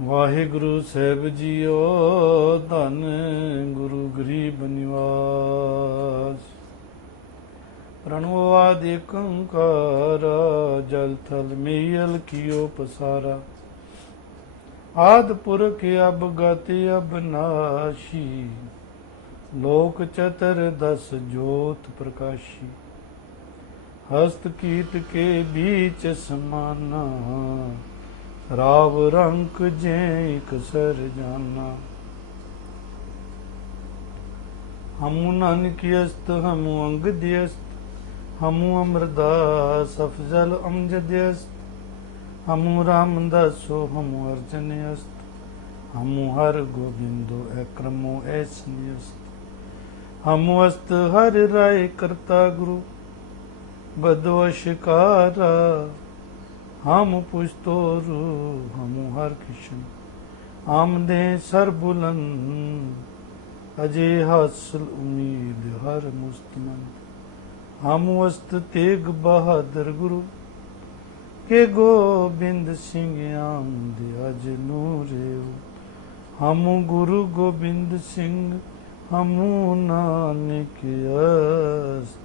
ਵਾਹਿਗੁਰੂ ਸਾਹਿਬ JIO. ਧੰਨ ਗੁਰੂ ਗਰੀਬ ਨਿਵਾਸ। ਪ੍ਰਣਵਾਦ ਏਕ ਓੰਕਾਰ ਜਲ ਥਲ ਮੇਲ ਕੀਓ ਪਸਾਰਾ। ਆਦਿ ਪੁਰਖ ਅਬਗਤ ਅਬਨਾਸ਼ੀ ਲੋਕ ਚਤਰ ਦਸ ਜੋਤ ਪ੍ਰਕਾਸ਼ੀ। ਹਸਤ ਕੀਟ ਕੇ बीच समाना राव रंक जैक सर जाना। हमु नानकियस्त हमु अंगदियस्त हमु अमरदास अफजल अमजदयस्त। हमु रामदासो हमु अर्जनयस्त हमु हर गोविंदो अक्रमो ऐसनयस्त। हमु अस्त हर राय करता गुरु बदवशकारा। हम पुस्तोरु हमु हर किशन आमदे सर बुलंद अजय हासिल उम्मीद हर मुस्तमंद। हम वस्त तेग बहादुर गुरु के गोबिंद सिंह आमदे अज नूरे। हम गुरु गोबिंद सिंह हमु नानक अस्त।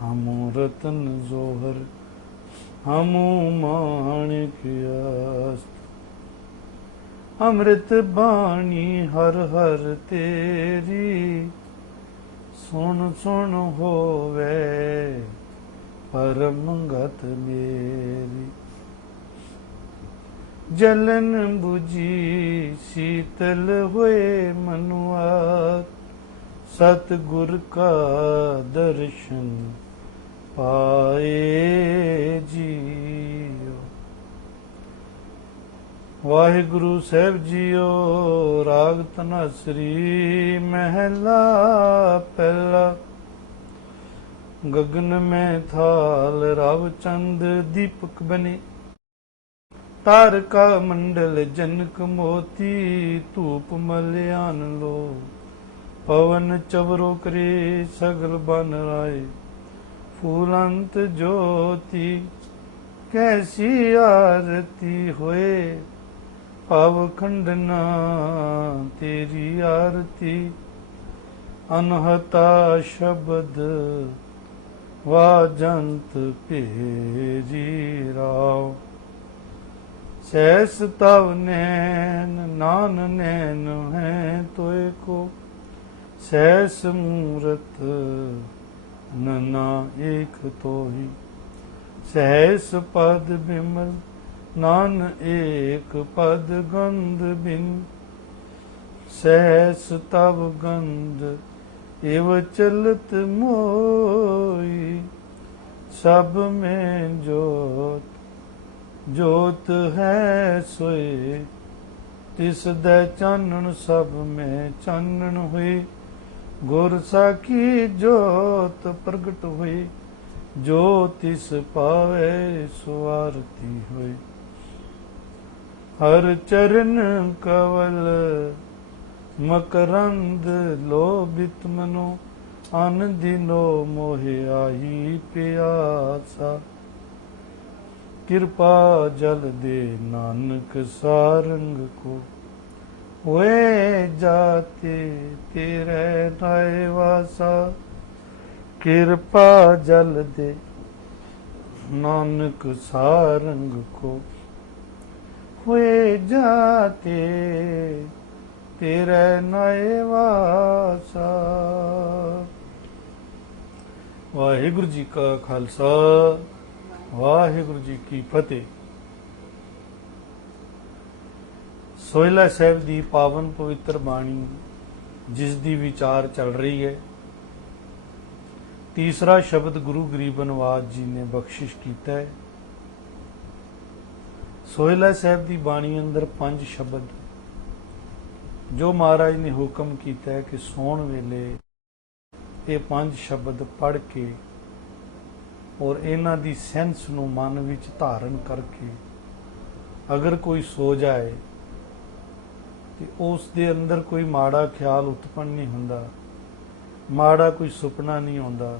हमु रतन जोहर हमु माणिक अस्त। अमृत बाणी हर हर तेरी सुन सुन होवे परम गत मेरी। जलन बुझी शीतल हुए मनुआत सतगुर का दर्शन पाए जीओ। वाहिगुरु साहिब जीओ। राग धनासरी महला पहला। गगन में थाल राव चंद दीपक बने। तारका मंडल जनक मोती धूप मल्यान लो। पवन चवरो करे सगल बन राय फूलंत ज्योति। कैसी आरती होए पव खंडना तेरी आरती। अनहता शब्द वाजंत पेरी राव। सहस तव नैन नान नैन है तोय को। सहस मूरत नना एक तोही। सहस पद बिमल नान एक पद गंध बिन। सहस तव गंध एव चलत मोई। सब में जोत जोत है सोए। तिस दै चानन सब में चानन हुई। गुर साखी जोत प्रगट हुई। जो तिस पावे सो आरती हुई। हर चरण कवल मकरंद लोभित मनो। अन दिनो मोहे आई प्यासा। कृपा जल दे नानक सारंग को। वे जाते तेरे नाय वासा। कृपा जल दे नानक सारंग को। वे जाते तेरे नाय वासा। वाहिगुरु जी का खालसा वाहिगुरु जी की फतेह। सोहला साहिब दी पावन पवित्र बाणी जिस दी विचार चल रही है। तीसरा शब्द गुरु गरीब निवास जी ने बख्शिश किया है। सोहला साहिब दी बाणी अंदर 5 शब्द जो महाराज ने हुक्म किया है कि सौण वेले ये 5 शब्द पढ़ के और इन्हां दी सेंस नूं मन विच धारण करके अगर कोई सो जाए तो उस दे अंदर कोई माड़ा ख्याल उत्पन्न नहीं हुंदा। माड़ा कोई सुपना नहीं आउंदा।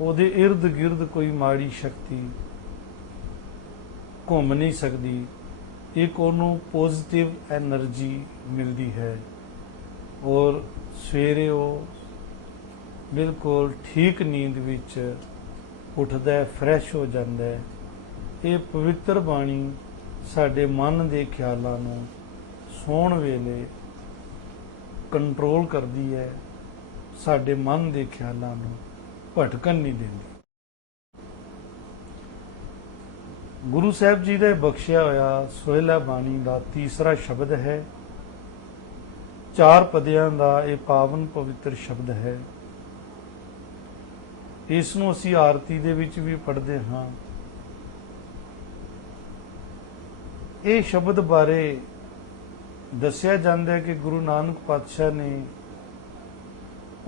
उहदे इर्द गिर्द कोई माड़ी शक्ति घूम नहीं सकती। ਇੱਕ ਉਹਨੂੰ ਪੋਜ਼ਿਟਿਵ એનર્ਜੀ ਮਿਲਦੀ ਹੈ ਔਰ ਸਵੇਰੇ ਉਹ ਬਿਲਕੁਲ ਠੀਕ ਨੀਂਦ ਵਿੱਚ ਉੱਠਦਾ ਹੈ, ਫਰੈਸ਼ ਹੋ ਜਾਂਦਾ ਹੈ। ਇਹ ਪਵਿੱਤਰ ਬਾਣੀ ਸਾਡੇ ਮਨ ਦੇ ਖਿਆਲਾਂ ਨੂੰ ਸੌਣ ਵੇਲੇ ਕੰਟਰੋਲ ਕਰਦੀ ਹੈ, ਸਾਡੇ ਮਨ ਦੇ ਖਿਆਲਾਂ ਨੂੰ ਭਟਕਣ ਨਹੀਂ ਦਿੰਦੀ। ਗੁਰੂ ਸਾਹਿਬ ਜੀ ਦਾ ਬਖਸ਼ਿਆ ਹੋਇਆ ਸੋਹਿਲਾ ਬਾਣੀ ਦਾ ਤੀਸਰਾ ਸ਼ਬਦ ਹੈ। 4 ਪਦਿਆਂ ਦਾ ਇਹ ਪਾਵਨ ਪਵਿੱਤਰ ਸ਼ਬਦ ਹੈ। ਇਸ ਨੂੰ ਅਸੀਂ ਆਰਤੀ ਦੇ ਵਿੱਚ ਵੀ ਪੜ੍ਹਦੇ ਹਾਂ। ਇਹ ਸ਼ਬਦ ਬਾਰੇ ਦੱਸਿਆ ਜਾਂਦਾ ਹੈ ਕਿ ਗੁਰੂ ਨਾਨਕ ਪਾਤਸ਼ਾਹ ਨੇ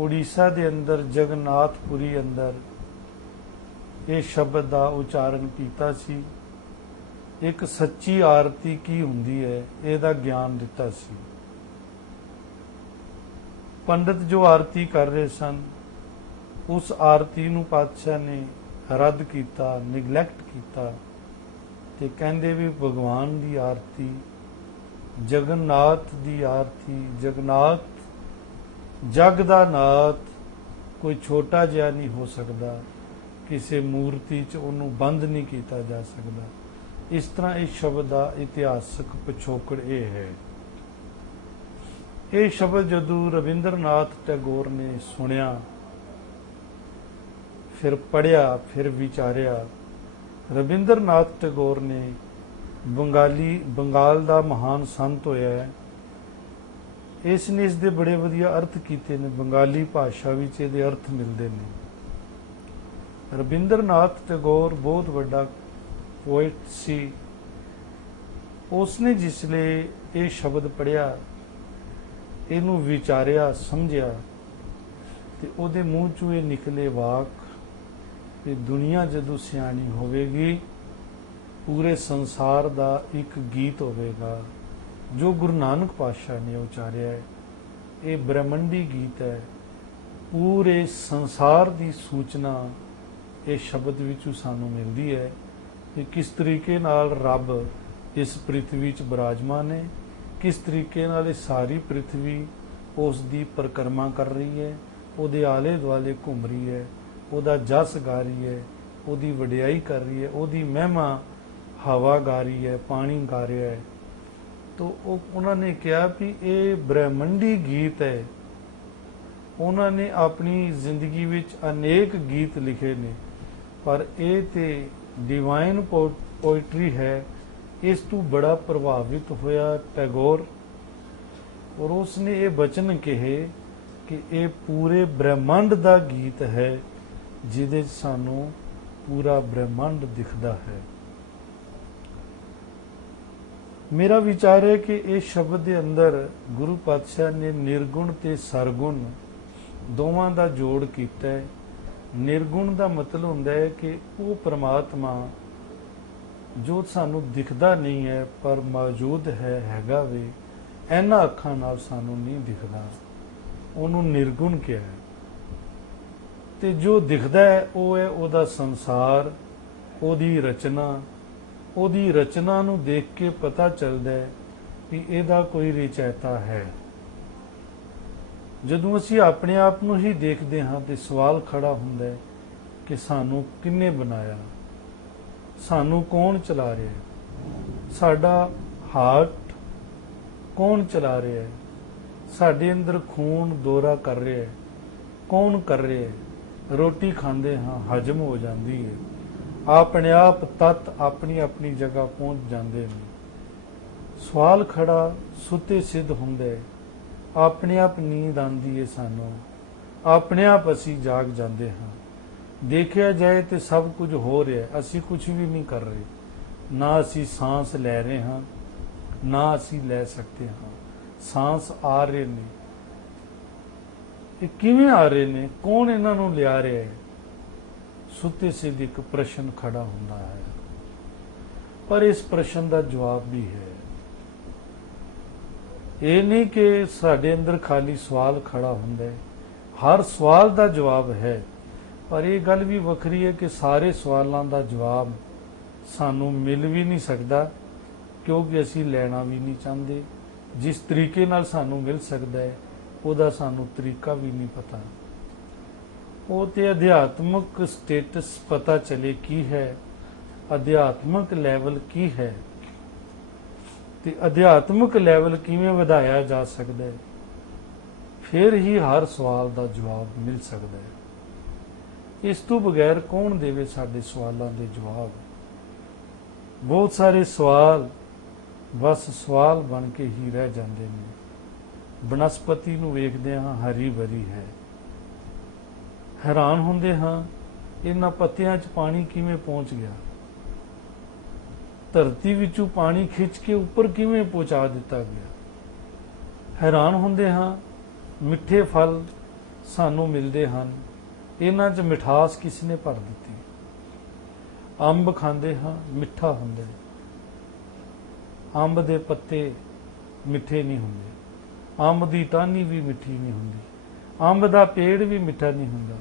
ਉੜੀਸਾ ਦੇ ਅੰਦਰ ਜਗਨਨਾਥਪੁਰੀ ਅੰਦਰ ਇਹ ਸ਼ਬਦ ਦਾ ਉਚਾਰਨ ਕੀਤਾ ਸੀ। ਇੱਕ ਸੱਚੀ ਆਰਤੀ ਕੀ ਹੁੰਦੀ ਹੈ ਇਹਦਾ ਗਿਆਨ ਦਿੱਤਾ ਸੀ। ਪੰਡਤ ਜੋ ਆਰਤੀ ਕਰ ਰਹੇ ਸਨ, ਉਸ ਆਰਤੀ ਨੂੰ ਪਾਤਸ਼ਾਹ ਨੇ ਰੱਦ ਕੀਤਾ, ਨਿਗਲੈਕਟ ਕੀਤਾ ਤੇ ਕਹਿੰਦੇ ਵੀ ਭਗਵਾਨ ਦੀ ਆਰਤੀ, ਜਗਨਨਾਥ ਦੀ ਆਰਤੀ, ਜਗਨਨਾਥ ਜਗ ਦਾ ਨਾਥ ਕੋਈ ਛੋਟਾ ਜਿਹਾ ਨਹੀਂ ਹੋ ਸਕਦਾ, ਕਿਸੇ ਮੂਰਤੀ 'ਚ ਉਹਨੂੰ ਬੰਦ ਨਹੀਂ ਕੀਤਾ ਜਾ ਸਕਦਾ। ਇਸ ਤਰ੍ਹਾਂ ਇਸ ਸ਼ਬਦ ਦਾ ਇਤਿਹਾਸਕ ਪਿਛੋਕੜ ਇਹ ਹੈ। ਇਹ ਸ਼ਬਦ ਜਦੋਂ ਰਵਿੰਦਰਨਾਥ ਟੈਗੋਰ ਨੇ ਸੁਣਿਆ, ਫਿਰ ਪੜ੍ਹਿਆ, ਫਿਰ ਵਿਚਾਰਿਆ। ਰਵਿੰਦਰਨਾਥ ਟੈਗੋਰ ਨੇ ਬੰਗਾਲ ਦਾ ਮਹਾਨ ਸੰਤ ਹੋਇਆ ਹੈ। ਇਸ ਨੇ ਇਸ ਦੇ ਬੜੇ ਵਧੀਆ ਅਰਥ ਕੀਤੇ ਨੇ, ਬੰਗਾਲੀ ਭਾਸ਼ਾ ਵਿੱਚ ਇਹਦੇ ਅਰਥ ਮਿਲਦੇ ਨੇ। ਰਵਿੰਦਰਨਾਥ ਟੈਗੋਰ ਬਹੁਤ ਵੱਡਾ ਪੋਇਟ ਸੀ। ਉਸਨੇ ਜਿਸਲੇ ਇਹ ਸ਼ਬਦ ਪੜ੍ਹਿਆ, ਇਹਨੂੰ ਵਿਚਾਰਿਆ, ਸਮਝਿਆ ਤੇ ਉਹਦੇ ਮੂੰਹ ਚੋਂ ਇਹ ਨਿਕਲੇ ਵਾਕ ਕਿ ਦੁਨੀਆ ਜਦੋਂ ਸਿਆਣੀ ਹੋਵੇਗੀ, ਪੂਰੇ ਸੰਸਾਰ ਦਾ ਇੱਕ ਗੀਤ ਹੋਵੇਗਾ ਜੋ ਗੁਰੂ ਨਾਨਕ ਪਾਤਸ਼ਾਹ ਨੇ ਉਚਾਰਿਆ ਹੈ। ਇਹ ਬ੍ਰਹਮੰਡੀ ਗੀਤ ਹੈ। ਪੂਰੇ ਸੰਸਾਰ ਦੀ ਸੂਚਨਾ ਇਹ ਸ਼ਬਦ ਵਿੱਚੋਂ ਸਾਨੂੰ ਮਿਲਦੀ ਹੈ ਕਿ ਕਿਸ ਤਰੀਕੇ ਨਾਲ ਰੱਬ ਇਸ ਪ੍ਰਿਥਵੀ 'ਚ ਬਿਰਾਜਮਾਨ ਹੈ, ਕਿਸ ਤਰੀਕੇ ਨਾਲ ਇਹ ਸਾਰੀ ਪ੍ਰਿਥਵੀ ਉਸ ਦੀ ਪਰਿਕਰਮਾ ਕਰ ਰਹੀ ਹੈ, ਉਹਦੇ ਆਲੇ ਦੁਆਲੇ ਘੁੰਮ ਰਹੀ ਹੈ, ਉਹਦਾ ਜਸ ਗਾ ਰਹੀ ਹੈ, ਉਹਦੀ ਵਡਿਆਈ ਕਰ ਰਹੀ ਹੈ, ਉਹਦੀ ਮਹਿਮਾ ਹਵਾ ਗਾ ਰਹੀ ਹੈ, ਪਾਣੀ ਗਾ ਰਿਹਾ ਹੈ। ਤੋ ਉਹਨਾਂ ਨੇ ਕਿਹਾ ਵੀ ਇਹ ਬ੍ਰਹਮੰਡੀ ਗੀਤ ਹੈ। ਉਹਨਾਂ ਨੇ ਆਪਣੀ ਜ਼ਿੰਦਗੀ ਵਿੱਚ ਅਨੇਕ ਗੀਤ ਲਿਖੇ ਨੇ, ਪਰ ਇਹ ਤੇ ਡਿਵਾਈਨ ਪੋਇਟਰੀ ਹੈ। ਇਸ ਤੋਂ ਬੜਾ ਪ੍ਰਭਾਵਿਤ ਹੋਇਆ ਟੈਗੋਰ, ਔਰ ਉਸ ਨੇ ਇਹ ਬਚਨ ਕਹੇ ਕਿ ਇਹ ਪੂਰੇ ਬ੍ਰਹਿਮੰਡ ਦਾ ਗੀਤ ਹੈ, ਜਿਹਦੇ 'ਚ ਸਾਨੂੰ ਪੂਰਾ ਬ੍ਰਹਿਮੰਡ ਦਿਖਦਾ ਹੈ। ਮੇਰਾ ਵਿਚਾਰ ਹੈ ਕਿ ਇਹ ਸ਼ਬਦ ਦੇ ਅੰਦਰ ਗੁਰੂ ਪਾਤਸ਼ਾਹ ਨੇ ਨਿਰਗੁਣ ਤੇ ਸਰਗੁਣ ਦੋਵਾਂ ਦਾ ਜੋੜ ਕੀਤਾ ਹੈ। ਨਿਰਗੁਣ ਦਾ ਮਤਲਬ ਹੁੰਦਾ ਹੈ ਕਿ ਉਹ ਪ੍ਰਮਾਤਮਾ ਜੋ ਸਾਨੂੰ ਦਿਖਦਾ ਨਹੀਂ ਹੈ ਪਰ ਮੌਜੂਦ ਹੈ, ਹੈਗਾ ਵੇ, ਇਹਨਾਂ ਅੱਖਾਂ ਨਾਲ ਸਾਨੂੰ ਨਹੀਂ ਦਿਖਦਾ, ਉਹਨੂੰ ਨਿਰਗੁਣ ਕਿਹਾ ਹੈ। ਤੇ ਜੋ ਦਿਖਦਾ ਹੈ ਉਹ ਹੈ ਉਹਦਾ ਸੰਸਾਰ, ਉਹਦੀ ਰਚਨਾ। ਉਹਦੀ ਰਚਨਾ ਨੂੰ ਦੇਖ ਕੇ ਪਤਾ ਚੱਲਦਾ ਹੈ ਕਿ ਇਹਦਾ ਕੋਈ ਰਚੈਤਾ ਹੈ। ਜਦੋਂ ਅਸੀਂ ਆਪਣੇ ਆਪ ਨੂੰ ਹੀ ਦੇਖਦੇ ਹਾਂ ਤੇ ਸਵਾਲ ਖੜਾ ਹੁੰਦਾ ਹੈ ਕਿ ਸਾਨੂੰ ਕਿਹਨੇ ਬਣਾਇਆ, ਸਾਨੂੰ ਕੌਣ ਚਲਾ ਰਿਹਾ ਹੈ, ਸਾਡਾ ਹਾਰਟ ਕੌਣ ਚਲਾ ਰਿਹਾ ਹੈ, ਸਾਡੇ ਅੰਦਰ ਖੂਨ ਦੌਰਾ ਕਰ ਰਿਹਾ ਹੈ, ਕੌਣ ਕਰ ਰਿਹਾ ਹੈ। ਰੋਟੀ ਖਾਂਦੇ ਹਾਂ, ਹਜਮ ਹੋ ਜਾਂਦੀ ਹੈ, ਆਪਣੇ ਆਪ ਤੱਤ ਆਪਣੀ ਆਪਣੀ ਜਗ੍ਹਾ ਪਹੁੰਚ ਜਾਂਦੇ ਨੇ। ਸਵਾਲ ਖੜਾ ਸੁੱਤੇ ਸਿੱਧ ਹੁੰਦਾ ਹੈ, ਆਪਣੇ ਆਪ ਨੀਂਦ ਆਉਂਦੀ ਹੈ, ਸਾਨੂੰ ਆਪਣੇ ਆਪ ਅਸੀਂ ਜਾਗ ਜਾਂਦੇ ਹਾਂ। ਦੇਖਿਆ ਜਾਏ ਤੇ ਸਭ ਕੁਝ ਹੋ ਰਿਹਾ, ਅਸੀਂ ਕੁਝ ਵੀ ਨਹੀਂ ਕਰ ਰਹੇ। ਨਾ ਅਸੀਂ ਸਾਂਸ ਲੈ ਰਹੇ ਹਾਂ, ਨਾ ਅਸੀਂ ਲੈ ਸਕਦੇ ਹਾਂ। ਸਾਂਸ ਆ ਰਹੇ ਨੇ, ਇਹ ਕਿਵੇਂ ਆ ਰਹੇ ਨੇ, ਕੌਣ ਇਹਨਾਂ ਨੂੰ ਲਿਆ ਰਿਹਾ ਹੈ? ਸੁੱਤੇ ਸਿੱਧ ਇੱਕ ਪ੍ਰਸ਼ਨ ਖੜਾ ਹੁੰਦਾ ਹੈ, ਪਰ ਇਸ ਪ੍ਰਸ਼ਨ ਦਾ ਜਵਾਬ ਵੀ ਹੈ। ਇਹ ਨਹੀਂ ਕਿ ਸਾਡੇ ਅੰਦਰ ਖਾਲੀ ਸਵਾਲ ਖੜਾ ਹੁੰਦਾ ਹੈ, ਹਰ ਸਵਾਲ ਦਾ ਜਵਾਬ ਹੈ, ਪਰ ਇਹ ਗੱਲ ਵੀ ਵੱਖਰੀ ਹੈ ਕਿ ਸਾਰੇ ਸਵਾਲਾਂ ਦਾ ਜਵਾਬ ਸਾਨੂੰ ਮਿਲ ਵੀ ਨਹੀਂ ਸਕਦਾ, क्योंकि असी लेना भी नहीं चाहते। जिस तरीके नाल सानू मिल सकता है ਉਹਦਾ ਸਾਨੂੰ तरीका भी नहीं पता। वो तो अध्यात्मक स्टेटस पता चले की है, अध्यात्मक लैवल की है, ते अध्यात्मक लैवल किवें वधाया जा सकता है, फिर ही हर सवाल का जवाब मिल सकता है। इस तो बगैर कौन देवे साडे सवालों के जवाब। बहुत सारे सवाल बस सवाल बन के ही रह जाते हैं। बनस्पति नूं वेखदे हाँ हरी भरी है, हैरान होंदे हाँ इन्हां पत्तियां च पानी किवें पहुंच गया, धरती विचों पानी खिंच के ऊपर किवें पहुंचा दिता गया। हैरान होंदे हाँ मिठे फल सानू मिलते हैं, इन्हां च मिठास किसने भर दी। अंब खांदे हाँ मिठा हुंदा है, अंब दे पत्ते मिठे नहीं होंदे, अंब दी टाहनी भी मिठी नहीं हुंदी, अंब दा पेड़ भी मिठा नहीं हुंदा,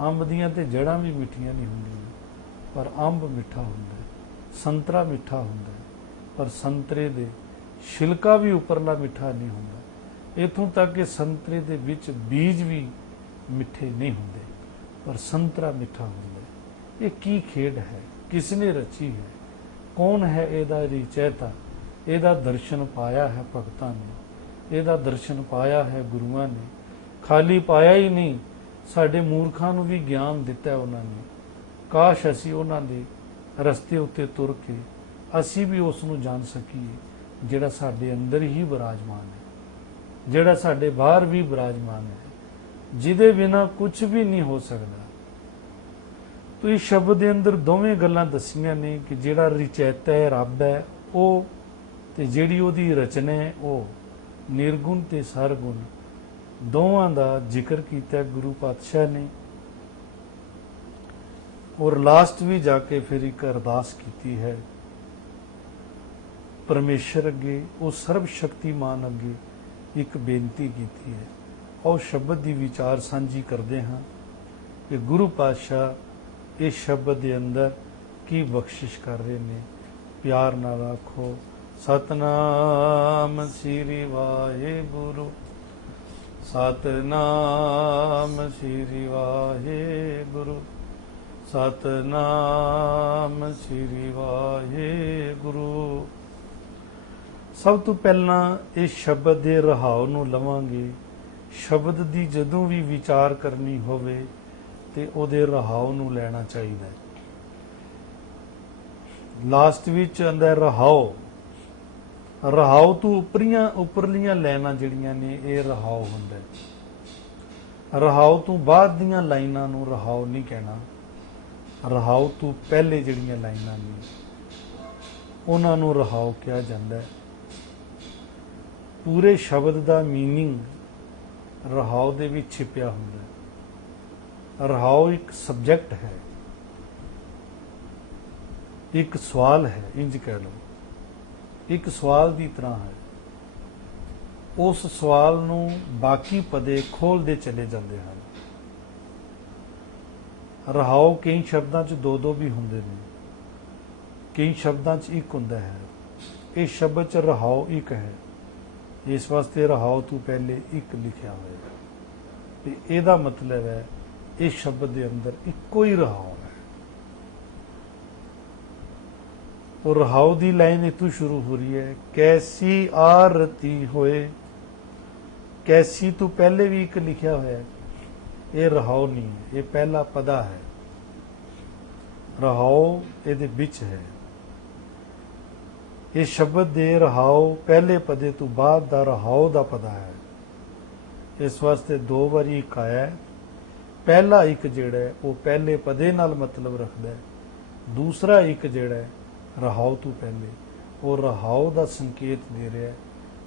अंब दियां ते जड़ां भी मिठियां नहीं हुंदियां, पर अंब मिठा हुंदा है। संतरा मिठा हुंदा है, पर संतरे दे छिलका भी उपरला मिठा नहीं हुंदा। इथों तक कि संतरे दे विच बीज भी मिठे नहीं हुंदे, पर संतरा मिठा हुंदा है। ये की खेड है, किसने रची है, कौन है इहदा रिचैता। इहदा दर्शन पाया है भगतां ने, ਇਹਦਾ ਦਰਸ਼ਨ ਪਾਇਆ ਹੈ ਗੁਰੂਆਂ ਨੇ। ਖਾਲੀ ਪਾਇਆ ਹੀ ਨਹੀਂ, ਸਾਡੇ ਮੂਰਖਾਂ ਨੂੰ ਵੀ ਗਿਆਨ ਦਿੱਤਾ ਉਹਨਾਂ ਨੇ। ਕਾਸ਼ ਅਸੀਂ ਉਹਨਾਂ ਦੇ ਰਸਤੇ ਉੱਤੇ ਤੁਰ ਕੇ ਅਸੀਂ ਵੀ ਉਸ ਨੂੰ ਜਾਣ ਸਕੀਏ ਜਿਹੜਾ ਸਾਡੇ ਅੰਦਰ ਹੀ ਵਿਰਾਜਮਾਨ ਹੈ, ਜਿਹੜਾ ਸਾਡੇ ਬਾਹਰ ਵੀ ਵਿਰਾਜਮਾਨ ਹੈ, ਜਿਹਦੇ ਬਿਨਾਂ ਕੁਝ ਵੀ ਨਹੀਂ ਹੋ ਸਕਦਾ। ਤੋ ਇਸ ਸ਼ਬਦ ਦੇ ਅੰਦਰ ਦੋਵੇਂ ਗੱਲਾਂ ਦੱਸੀਆਂ ਨੇ ਕਿ ਜਿਹੜਾ ਰਚੈਤਾ ਹੈ ਰੱਬ ਹੈ ਉਹ, ਤੇ ਜਿਹੜੀ ਉਹਦੀ ਰਚਨਾ ਹੈ ਉਹ। निर्गुण ते सरगुण दोवां दा जिक्र किया गुरु पातशाह ने। और लास्ट भी जाके फिर एक अरदास की है परमेश्वर अगे, उस सर्व शक्तिमान अगे एक बेनती की है। और शब्द की विचार सांझी करते हाँ कि गुरु पातशाह इस शब्द के अंदर की बख्शिश कर रहे ने। प्यार नाल आखो सतनाम श्री वाहेगुरु, सतनाम श्री वाहेगुरु, सतनाम श्री वाहेगुरु। सब तो पहला इस शब्द के रहाव नूं लवांगे। शब्द की जदों भी विचार करनी होवे ते उहदे रहाव नूं लैना चाहिए। लास्ट विच आंदा रहाव। रहाव तो उपरलियां लाइनां जिहड़ियां ने ये रहाव हुंदा है। रहाव तो बाद दीयां लाइनां नूं रहाव नहीं कहना। रहाव तो पहले जिहड़ियां लाइनां ने उन्हां नूं रहाव कहा जांदा है। पूरे शब्द दा मीनिंग रहाव दे विच छिपिया हुंदा है। रहाव एक सबजैक्ट है, एक सवाल है, इंज कह लो एक सवाल की तरह है। उस सवाल नूं बाकी पदे खोलते चले जाते हैं। रहाव कई शब्दों च दो दो भी होंदे ने, कई शब्दों च एक हुंदा है। इस शब्द च रहाव एक है, इस वास्ते रहाव तो पहले एक लिखा हुआ है। इहदा मतलब है इस शब्द के अंदर इको ही रहाव है। तो रहाव की लाइन इतों शुरू हो रही है, कैसी आरती होए। कैसी तो पहले भी एक लिखा हुआ है, ये रहाव नहीं है, ये पहला पदा है। रहाव ये बिच है। इस शब्द दे रहाव पहले पदे तो बाद दा रहाव दा पदा है। इस वास्ते दो बारी एक आया है। पहला एक जिहड़ा है वो पहले पदे नाल मतलब रखता है, दूसरा एक जिहड़ा है रहाव तो पहले वो रहाव का संकेत दे रहा है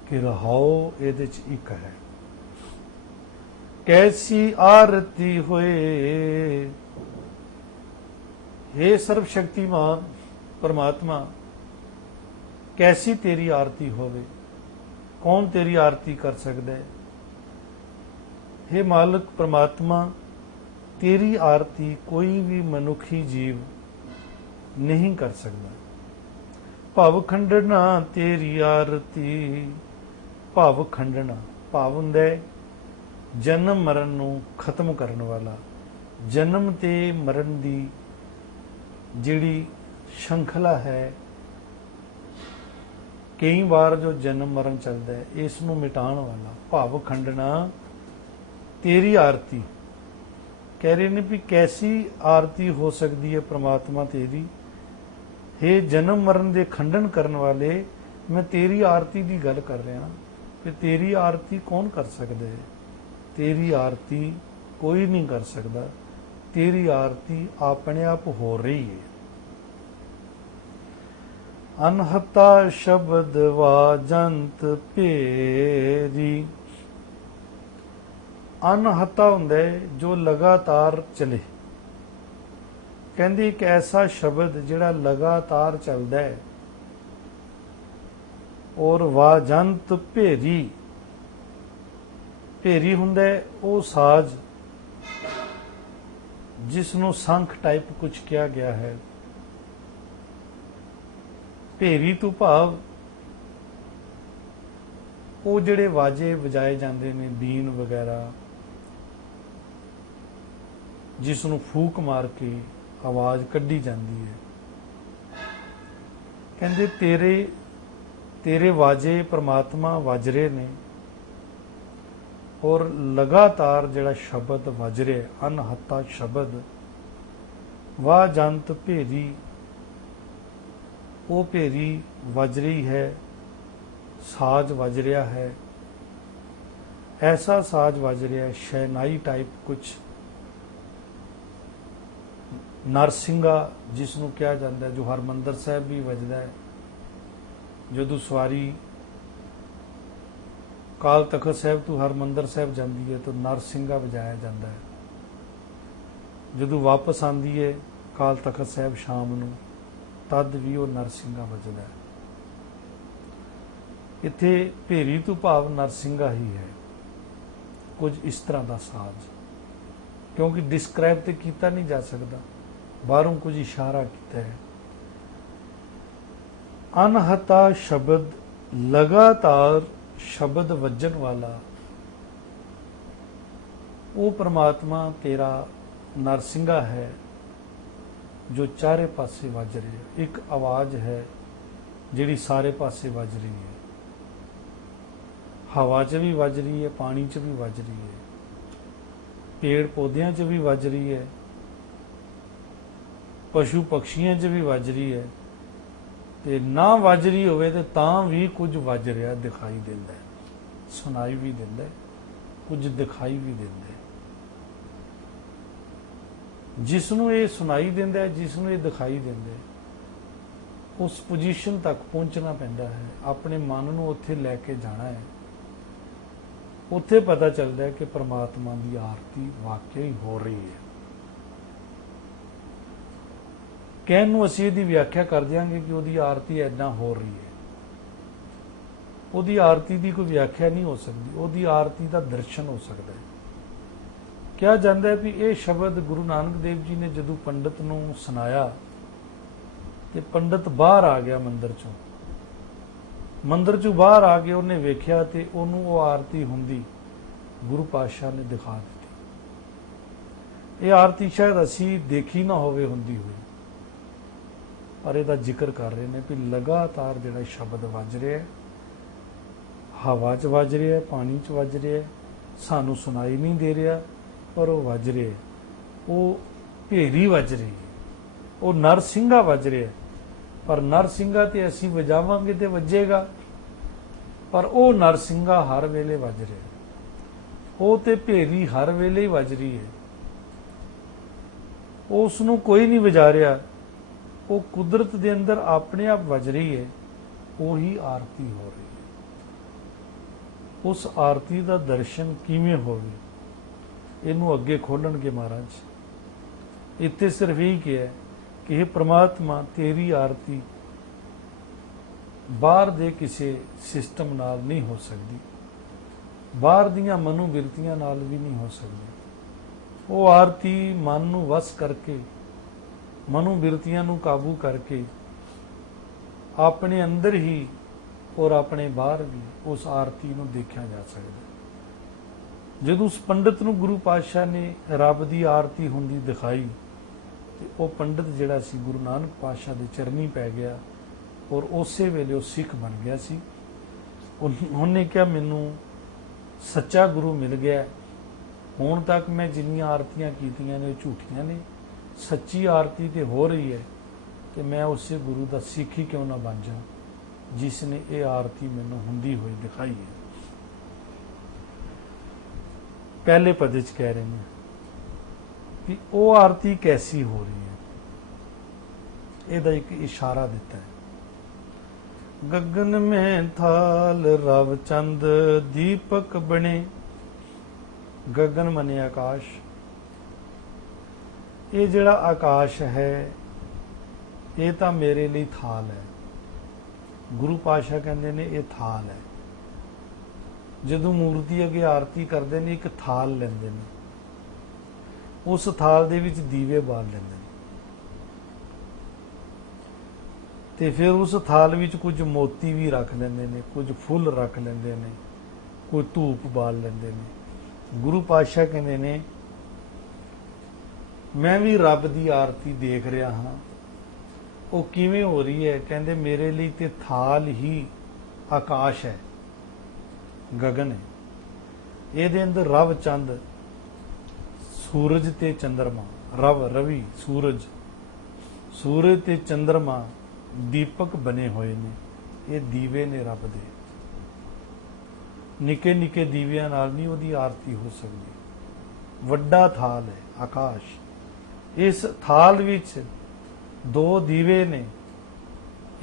कि रहाव इहदे च एक है। कैसी आरती होए। हे सर्वशक्तिमान परमात्मा, कैसी तेरी आरती होवे, कौन तेरी आरती कर सकता है। हे मालिक परमात्मा, तेरी आरती कोई भी मनुखी जीव नहीं कर सकता। ਭਵ ਖੰਡਣਾ ਤੇਰੀ ਆਰਤੀ। ਭਵ ਖੰਡਣਾ, ਭਾਵ ਹੁੰਦਾ ਹੈ ਜਨਮ ਮਰਨ ਨੂੰ ਖਤਮ ਕਰਨ ਵਾਲਾ। ਜਨਮ ਤੇ ਮਰਨ ਦੀ ਜਿਹੜੀ ਸ਼ੰਖਲਾ ਹੈ, ਕਈ ਵਾਰ ਜੋ ਜਨਮ ਮਰਨ ਚੱਲਦਾ ਹੈ, ਇਸ ਨੂੰ ਮਿਟਾਉਣ ਵਾਲਾ। ਭਵ ਖੰਡਣਾ ਤੇਰੀ ਆਰਤੀ। ਕਹਿ ਰਹੇ ਨੇ ਵੀ ਕੈਸੀ ਆਰਤੀ ਹੋ ਸਕਦੀ ਹੈ ਪ੍ਰਮਾਤਮਾ ਤੇਰੀ। हे ਜਨਮ ਮਰਨ ਦੇ ਖੰਡਨ ਕਰਨ ਵਾਲੇ, ਮੈਂ ਤੇਰੀ ਆਰਤੀ ਦੀ ਗੱਲ ਕਰ ਰਿਹਾ ਕਿ ਤੇਰੀ ਆਰਤੀ ਕੌਣ ਕਰ ਸਕਦਾ ਹੈ। ਤੇਰੀ ਆਰਤੀ ਕੋਈ ਨਹੀਂ ਕਰ ਸਕਦਾ। ਤੇਰੀ ਆਰਤੀ ਆਪਣੇ ਆਪ ਹੋ ਰਹੀ ਹੈ। ਅਨਹਤਾ ਸ਼ਬਦ ਵਾਜੰਤ ਭੇਰੀ। ਅਨਹਤਾ ਹੁੰਦਾ ਹੈ ਜੋ ਲਗਾਤਾਰ ਚਲੇ। ਕਹਿੰਦੀ ਇੱਕ ਐਸਾ ਸ਼ਬਦ ਜਿਹੜਾ ਲਗਾਤਾਰ ਚੱਲਦਾ ਹੈ। ਔਰ ਵਾਜੰਤ ਭੇਰੀ, ਭੇਰੀ ਹੁੰਦਾ ਹੈ ਉਹ ਸਾਜ਼ ਜਿਸ ਨੂੰ ਸੰਖ ਟਾਈਪ ਕੁਝ ਕਿਹਾ ਗਿਆ ਹੈ। ਭੇਰੀ ਤੋਂ ਭਾਵ ਉਹ ਜਿਹੜੇ ਵਾਜੇ ਵਜਾਏ ਜਾਂਦੇ ਨੇ, ਬੀਨ ਵਗੈਰਾ, ਜਿਸ ਨੂੰ ਫੂਕ ਮਾਰ ਕੇ ਆਵਾਜ਼ ਕੱਢੀ ਜਾਂਦੀ ਹੈ। ਕਹਿੰਦੇ ਤੇਰੇ ਵਾਜੇ ਪ੍ਰਮਾਤਮਾ ਵੱਜ ਰਹੇ ਨੇ, ਔਰ ਲਗਾਤਾਰ ਜਿਹੜਾ ਸ਼ਬਦ ਵੱਜ ਰਿਹਾ, ਅਨਹਤਾ ਸ਼ਬਦ। ਵਾਜੰਤ ਭੇਰੀ, ਉਹ ਭੇਰੀ ਵੱਜ ਰਹੀ ਹੈ, ਸਾਜ਼ ਵੱਜ ਰਿਹਾ ਹੈ। ਐਸਾ ਸਾਜ਼ ਵੱਜ ਰਿਹਾ ਹੈ, ਸ਼ਹਿਨਾਈ ਟਾਈਪ ਕੁਝ, ਨਰਸਿੰਘਾ ਜਿਸ ਨੂੰ ਕਿਹਾ ਜਾਂਦਾ ਹੈ, ਜੋ ਹਰਮੰਦਰ ਸਾਹਿਬ ਵੀ ਵੱਜਦਾ ਹੈ। ਜਦੋਂ ਸਵਾਰੀ ਕਾਲ ਤਖਤ ਸਾਹਿਬ ਤੋਂ ਹਰਮੰਦਰ ਸਾਹਿਬ ਜਾਂਦੀ ਹੈ ਤਾਂ ਨਰਸਿੰਘਾ ਵਜਾਇਆ ਜਾਂਦਾ ਹੈ। ਜਦੋਂ ਵਾਪਸ ਆਉਂਦੀ ਹੈ ਕਾਲ ਤਖਤ ਸਾਹਿਬ ਸ਼ਾਮ ਨੂੰ, ਤਦ ਵੀ ਉਹ ਨਰਸਿੰਘਾ ਵੱਜਦਾ ਹੈ। ਇੱਥੇ ਭੇਰੀ ਤੋਂ ਭਾਵ ਨਰਸਿੰਘਾ ਹੀ ਹੈ। ਕੁਝ ਇਸ ਤਰ੍ਹਾਂ ਦਾ ਸਾਜ਼, ਕਿਉਂਕਿ ਡਿਸਕ੍ਰਾਈਬ ਤੇ ਕੀਤਾ ਨਹੀਂ ਜਾ ਸਕਦਾ, ਬਾਹਰੋਂ ਕੁਝ ਇਸ਼ਾਰਾ ਕੀਤਾ ਹੈ। ਅਨਹਤਾ ਸ਼ਬਦ, ਲਗਾਤਾਰ ਸ਼ਬਦ ਵੱਜਣ ਵਾਲਾ, ਉਹ ਪ੍ਰਮਾਤਮਾ ਤੇਰਾ ਨਰਸਿੰਘਾ ਹੈ ਜੋ ਚਾਰੇ ਪਾਸੇ ਵੱਜ ਰਿਹਾ। ਇੱਕ ਆਵਾਜ਼ ਹੈ ਜਿਹੜੀ ਸਾਰੇ ਪਾਸੇ ਵੱਜ ਰਹੀ ਹੈ। ਹਵਾ 'ਚ ਵੀ ਵੱਜ ਰਹੀ ਹੈ, ਪਾਣੀ 'ਚ ਵੀ ਵੱਜ ਰਹੀ ਹੈ, ਪੇੜ ਪੌਦਿਆਂ 'ਚ ਵੀ ਵੱਜ ਰਹੀ ਹੈ, ਪਸ਼ੂ ਪਕਸ਼ੀਆਂ 'ਚ ਵੀ ਵੱਜ ਰਹੀ ਹੈ। ਤੇ ਨਾ ਵੱਜ ਰਹੀ ਹੋਵੇ ਤੇ ਤਾਂ ਵੀ ਕੁਝ ਵੱਜ ਰਿਹਾ ਦਿਖਾਈ ਦਿੰਦਾ ਹੈ, ਸੁਣਾਈ ਵੀ ਦਿੰਦਾ ਹੈ, ਕੁਝ ਦਿਖਾਈ ਵੀ ਦਿੰਦਾ ਹੈ। ਜਿਸ ਨੂੰ ਇਹ ਸੁਣਾਈ ਦਿੰਦਾ ਹੈ, ਜਿਸ ਨੂੰ ਇਹ ਦਿਖਾਈ ਦਿੰਦਾ ਹੈ, ਉਸ ਪੋਜੀਸ਼ਨ ਤੱਕ ਪਹੁੰਚਣਾ ਪੈਂਦਾ ਹੈ। ਆਪਣੇ ਮਨ ਨੂੰ ਉੱਥੇ ਲੈ ਕੇ ਜਾਣਾ ਹੈ। ਉੱਥੇ ਪਤਾ ਚੱਲਦਾ ਹੈ ਕਿ ਪ੍ਰਮਾਤਮਾ ਦੀ ਆਰਤੀ ਵਾਕਈ ਹੋ ਰਹੀ ਹੈ। ਕਹਿਣ ਨੂੰ ਅਸੀਂ ਇਹਦੀ ਵਿਆਖਿਆ ਕਰ ਦਿਆਂਗੇ ਕਿ ਉਹਦੀ ਆਰਤੀ ਏਦਾਂ ਹੋ ਰਹੀ ਹੈ। ਉਹਦੀ ਆਰਤੀ ਦੀ ਕੋਈ ਵਿਆਖਿਆ ਨਹੀਂ ਹੋ ਸਕਦੀ, ਉਹਦੀ ਆਰਤੀ ਦਾ ਦਰਸ਼ਨ ਹੋ ਸਕਦਾ ਹੈ। ਕਿਹਾ ਜਾਂਦਾ ਹੈ ਵੀ ਇਹ ਸ਼ਬਦ ਗੁਰੂ ਨਾਨਕ ਦੇਵ ਜੀ ਨੇ ਜਦੋਂ ਪੰਡਤ ਨੂੰ ਸੁਣਾਇਆ ਤੇ ਪੰਡਤ ਬਾਹਰ ਆ ਗਿਆ ਮੰਦਿਰ ਚੋਂ। ਮੰਦਿਰ ਚੋਂ ਬਾਹਰ ਆ ਕੇ ਉਹਨੇ ਵੇਖਿਆ ਤੇ ਉਹਨੂੰ ਉਹ ਆਰਤੀ ਹੁੰਦੀ ਗੁਰੂ ਪਾਤਸ਼ਾਹ ਨੇ ਦਿਖਾ ਦਿੱਤੀ। ਇਹ ਆਰਤੀ ਸ਼ਾਇਦ ਅਸੀਂ ਦੇਖੀ ਨਾ ਹੋਵੇ ਹੁੰਦੀ ਹੋਈ, ਪਰ ਇਹਦਾ ਜ਼ਿਕਰ ਕਰ ਰਹੇ ਨੇ ਵੀ ਲਗਾਤਾਰ ਜਿਹੜਾ ਸ਼ਬਦ ਵੱਜ ਰਿਹਾ ਹੈ, ਹਵਾ 'ਚ ਵੱਜ ਰਿਹਾ ਹੈ, ਪਾਣੀ 'ਚ ਵੱਜ ਰਿਹਾ ਹੈ, ਸਾਨੂੰ ਸੁਣਾਈ ਨਹੀਂ ਦੇ ਰਿਹਾ ਪਰ ਉਹ ਵੱਜ ਰਿਹਾ ਹੈ। ਉਹ ਭੇਰੀ ਵੱਜ ਰਹੀ ਹੈ, ਉਹ ਨਰਸਿੰਘਾ ਵੱਜ ਰਿਹਾ ਹੈ। ਪਰ ਨਰਸਿੰਘਾ ਤੇ ਅਸੀਂ ਵਜਾਵਾਂਗੇ ਤੇ ਵੱਜੇਗਾ, ਪਰ ਉਹ ਨਰਸਿੰਘਾ ਹਰ ਵੇਲੇ ਵੱਜ ਰਿਹਾ ਹੈ। ਉਹ ਤੇ ਭੇਰੀ ਹਰ ਵੇਲੇ ਹੀ ਵੱਜ ਰਹੀ ਹੈ। ਉਸ ਨੂੰ ਕੋਈ ਨਹੀਂ ਵਜਾ ਰਿਹਾ, ਉਹ ਕੁਦਰਤ ਦੇ ਅੰਦਰ ਆਪਣੇ ਆਪ ਵੱਜ ਰਹੀ ਹੈ। ਉਹੀ ਆਰਤੀ ਹੋ ਰਹੀ ਹੈ। ਉਸ ਆਰਤੀ ਦਾ ਦਰਸ਼ਨ ਕਿਵੇਂ ਹੋਵੇ, ਇਹਨੂੰ ਅੱਗੇ ਖੋਲਣਗੇ ਮਹਾਰਾਜ। ਇੱਥੇ ਸਿਰਫ ਇਹੀ ਕਿਹਾ ਕਿ ਇਹ ਪ੍ਰਮਾਤਮਾ ਤੇਰੀ ਆਰਤੀ ਬਾਹਰ ਦੇ ਕਿਸੇ ਸਿਸਟਮ ਨਾਲ ਨਹੀਂ ਹੋ ਸਕਦੀ, ਬਾਹਰ ਦੀਆਂ ਮਨੋਬਿਰਤੀਆਂ ਨਾਲ ਵੀ ਨਹੀਂ ਹੋ ਸਕਦੀ। ਉਹ ਆਰਤੀ ਮਨ ਨੂੰ ਵਸ ਕਰਕੇ, ਮਨੋਬਿਰਤੀਆਂ ਨੂੰ ਕਾਬੂ ਕਰਕੇ ਆਪਣੇ ਅੰਦਰ ਹੀ ਔਰ ਆਪਣੇ ਬਾਹਰ ਵੀ ਉਸ ਆਰਤੀ ਨੂੰ ਦੇਖਿਆ ਜਾ ਸਕਦਾ। ਜਦੋਂ ਉਸ ਪੰਡਤ ਨੂੰ ਗੁਰੂ ਪਾਤਸ਼ਾਹ ਨੇ ਰੱਬ ਦੀ ਆਰਤੀ ਹੁੰਦੀ ਦਿਖਾਈ ਤੇ ਉਹ ਪੰਡਤ ਜਿਹੜਾ ਸੀ ਗੁਰੂ ਨਾਨਕ ਪਾਤਸ਼ਾਹ ਦੇ ਚਰਨੀ ਪੈ ਗਿਆ ਔਰ ਉਸੇ ਵੇਲੇ ਉਹ ਸਿੱਖ ਬਣ ਗਿਆ ਸੀ। ਉਹਨੇ ਕਿਹਾ ਮੈਨੂੰ ਸੱਚਾ ਗੁਰੂ ਮਿਲ ਗਿਆ, ਹੁਣ ਤੱਕ ਮੈਂ ਜਿੰਨੀਆਂ ਆਰਤੀਆਂ ਕੀਤੀਆਂ ਨੇ ਉਹ ਝੂਠੀਆਂ ਨੇ, ਸੱਚੀ ਆਰਤੀ ਤੇ ਹੋ ਰਹੀ ਹੈ ਤੇ ਮੈਂ ਉਸੇ ਗੁਰੂ ਦਾ ਸਿੱਖ ਹੀ ਕਿਉਂ ਨਾ ਬਣ ਜਾ ਜਿਸ ਨੇ ਇਹ ਆਰਤੀ ਮੈਨੂੰ ਹੁੰਦੀ ਹੋਈ ਦਿਖਾਈ ਹੈ। ਪਹਿਲੇ ਪਦ ਚ ਕਹਿ ਰਹੇ ਨੇ ਕਿ ਉਹ ਆਰਤੀ ਕੈਸੀ ਹੋ ਰਹੀ ਹੈ, ਇਹਦਾ ਇੱਕ ਇਸ਼ਾਰਾ ਦਿੱਤਾ ਹੈ। ਗगन में थाल रव चंद दीपक बने। गगन मने आकाश, ये जिहड़ा आकाश है ये तो मेरे लिए थाल है। गुरु पातशाह कहते ने ये थाल है। जदों मूर्ति अगे आरती करते हैं एक थाल लेंदे ने, उस थाल दे विच दीवे बाल लेंदे ने ते फिर उस थाल विच कुछ मोती भी रख लेंदे ने, कुछ फुल रख लेंदे ने, कोई धूप बाल लेंदे ने। गुरु पातशाह कहते ने मैं भी रब की आरती देख रहा हाँ, वो किवें हो रही है। कहते मेरे लिए ते थाल ही आकाश है, गगन है, ਇਹਦੇ अंदर रव चंद सूरज ते चंद्रमा, रव रवि सूरज, सूरज ते चंद्रमा दीपक बने हुए ने। ये दीवे ने रब दे, निके निके दीवियां नाल नहीं उहदी आरती हो सकती। वड्डा थाल है आकाश, इस थाल विच दो दीवे ने,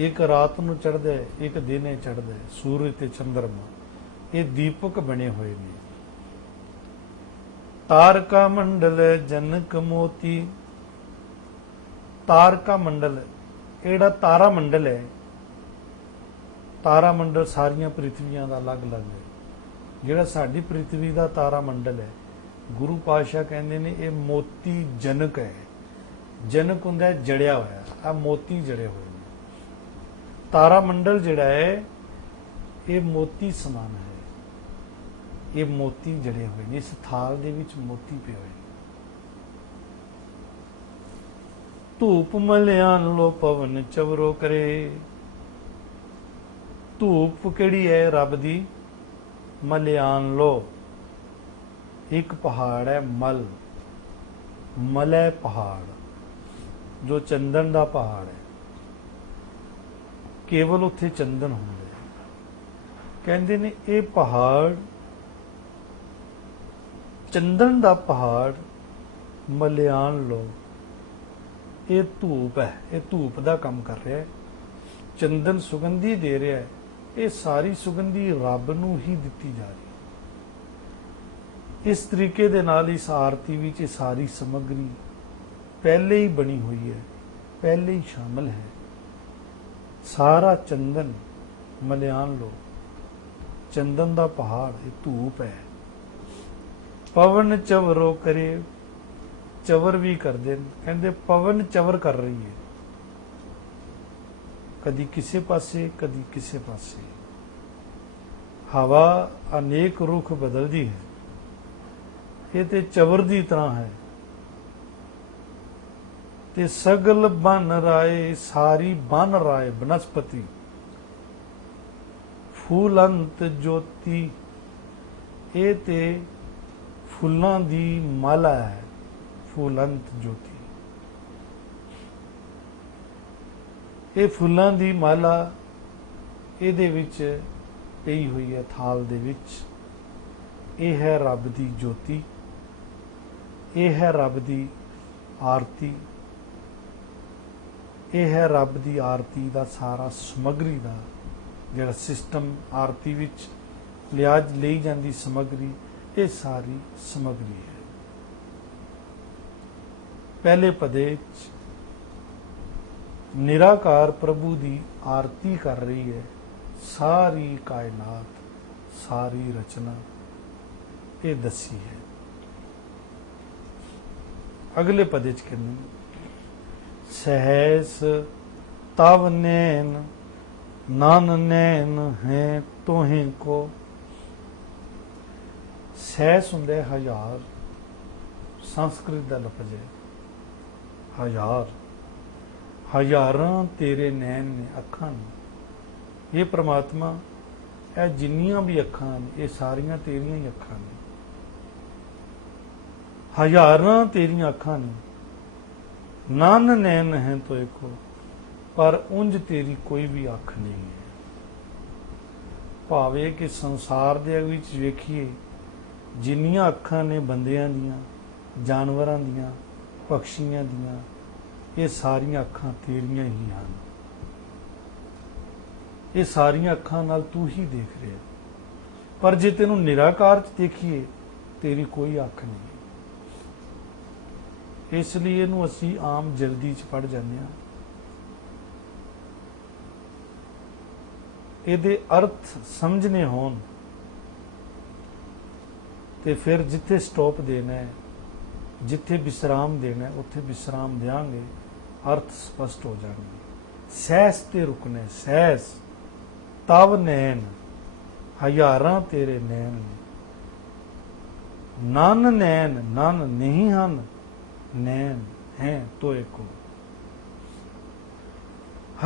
एक रात नूं चढ़दा है एक दिने चढ़दा है, सूरज ते चंद्रमा ये दीपक बने हुए ने। तारका मंडल जनक मोती, तारका मंडल ਜਿਹੜਾ ਤਾਰਾ ਮੰਡਲ ਹੈ, ਤਾਰਾ ਮੰਡਲ ਸਾਰੀਆਂ ਪ੍ਰਿਥਵੀਆਂ ਦਾ ਅਲੱਗ-ਅਲੱਗ ਹੈ। ਜਿਹੜਾ ਸਾਡੀ ਪ੍ਰਿਥਵੀ ਦਾ ਤਾਰਾ ਮੰਡਲ ਹੈ, ਗੁਰੂ ਪਾਤਸ਼ਾਹ ਕਹਿੰਦੇ ਨੇ ਇਹ ਮੋਤੀ ਜਨਕ ਹੈ। ਜਨਕ ਹੁੰਦਾ ਜੜਿਆ ਹੋਇਆ, ਆ ਮੋਤੀ ਜੜੇ ਹੋਏ ਨੇ। ਤਾਰਾ ਮੰਡਲ ਜਿਹੜਾ ਹੈ ਇਹ ਮੋਤੀ ਸਮਾਨ ਹੈ, ਇਹ ਮੋਤੀ ਜੜੇ ਹੋਏ ਨੇ। ਇਸ ਥਾਲ ਦੇ ਵਿੱਚ ਮੋਤੀ ਪਏ ਹੋਏ ਨੇ। धूप मलियान लो पवन चवरो करे। धूप केड़ी है रब दी, मलियान लो, एक पहाड़ है मल, मलै पहाड़ जो चंदन दा पहाड़ है, केवल उत्थे चंदन हुंदा है। कहंदे ने ये पहाड़ चंदन दा पहाड़ मलियान लो, ये धूप है, ये धूप का काम कर रहा है, चंदन सुगंधी दे रहा है। ये सारी सुगंधी रब नूं ही दिती जा रही है। इस तरीके दे नाल इस आरती विच सारी समग्री पहले ही बनी हुई है, पहले ही शामिल है। सारा चंदन मलियान लो, चंदन का पहाड़ ये धूप है। पवन चवरो करे, चवर भी करते हैं। कहते पवन चवर कर रही है, कदी किसी पासे कदी किसी पासे। हवा अनेक रुख बदलती है, ये ते चवर की तरह है। ते सगल बन राय, सारी बन राय बनस्पति, फूलंत ज्योति, ये ते फुल्लां दी माला है, फूलंत ज्योति। ये फुल्लां दी माला ਇਹਦੇ ਵਿੱਚ ਪਈ ਹੋਈ ਹੈ ਥਾਲ ਦੇ ਵਿੱਚ। ਇਹ ਹੈ ਰੱਬ ਦੀ ਜੋਤੀ, ਇਹ ਹੈ ਰੱਬ ਦੀ ਆਰਤੀ, ਇਹ ਹੈ ਰੱਬ ਦੀ ਆਰਤੀ ਦਾ ਸਾਰਾ ਸਮੱਗਰੀ ਦਾ ਜਿਹੜਾ ਸਿਸਟਮ ਆਰਤੀ ਵਿੱਚ ਲਈ ਜਾਂਦੀ ਸਮੱਗਰੀ, ਇਹ ਸਾਰੀ ਸਮੱਗਰੀ ਹੈ। पहले पदे निराकार प्रभु की आरती कर रही है सारी कायनात, सारी रचना ये दसी है। अगले पदे कहने सहस तव नैन ਨਾਨ ਨੈਣ ਹੈ ਤੋਹੇ ਕੋ। ਸੈਸ ਹੁੰਦਾ ਹੈ ਹਜ਼ਾਰ, ਸੰਸਕ੍ਰਿਤ ਦਾ ਲਫ਼ਜ਼ ਹੈ ਹਜ਼ਾਰ। ਹਜ਼ਾਰਾਂ ਤੇਰੇ ਨੈਣ ਨੇ, ਅੱਖਾਂ ਨੇ। ਇਹ ਪ੍ਰਮਾਤਮਾ, ਇਹ ਜਿੰਨੀਆਂ ਵੀ ਅੱਖਾਂ ਨੇ ਇਹ ਸਾਰੀਆਂ ਤੇਰੀਆਂ ਹੀ ਅੱਖਾਂ ਨੇ। ਹਜ਼ਾਰਾਂ ਤੇਰੀਆਂ ਅੱਖਾਂ ਨੇ। ਨਾਨ ਨੈਣ ਹੈ ਤੋਏ ਕੋ, ਪਰ ਉਂਝ ਤੇਰੀ ਕੋਈ ਵੀ ਅੱਖ ਨਹੀਂ ਹੈ। ਭਾਵੇਂ ਕਿ ਸੰਸਾਰ ਦੇ ਵਿੱਚ ਵੇਖੀਏ, ਜਿੰਨੀਆਂ ਅੱਖਾਂ ਨੇ ਬੰਦਿਆਂ ਦੀਆਂ, ਜਾਨਵਰਾਂ ਦੀਆਂ, ਪਕਸ਼ੀਆਂ ਦੀਆਂ, ਇਹ ਸਾਰੀਆਂ ਅੱਖਾਂ ਤੇਰੀਆਂ ਹੀ ਹਨ। ਇਹ ਸਾਰੀਆਂ ਅੱਖਾਂ ਨਾਲ ਤੂੰ ਹੀ ਦੇਖ ਰਿਹਾ। ਪਰ ਜੇ ਤੈਨੂੰ ਨਿਰਾਕਾਰ 'ਚ ਦੇਖੀਏ, ਤੇਰੀ ਕੋਈ ਅੱਖ ਨਹੀਂ। ਇਸ ਲਈ ਇਹਨੂੰ ਅਸੀਂ ਆਮ ਜਲਦੀ 'ਚ ਪੜ੍ਹ ਜਾਂਦੇ ਹਾਂ। ਇਹਦੇ ਅਰਥ ਸਮਝਣੇ ਹੋਣ ਤੇ ਫਿਰ ਜਿੱਥੇ ਸਟਾਪ ਦੇਣਾ ਹੈ, ਜਿੱਥੇ ਵਿਸਰਾਮ ਦੇਣਾ ਹੈ, ਉੱਥੇ ਵਿਸਰਾਮ ਦਿਆਂਗੇ, ਅਰਥ ਸਪਸ਼ਟ ਹੋ ਜਾਣਗੇ। ਸਹਿਸ ਤੇ ਰੁਕਣਾ, ਸਹਿਸ ਤਵ ਨੈਣ, ਹਜ਼ਾਰਾਂ ਤੇਰੇ ਨੈਣ ਨੇ। ਨਨ ਨੈਣ, ਨਨ ਨਹੀਂ ਹਨ, ਨੈਣ ਹੈ ਤੋਏ ਕੋ।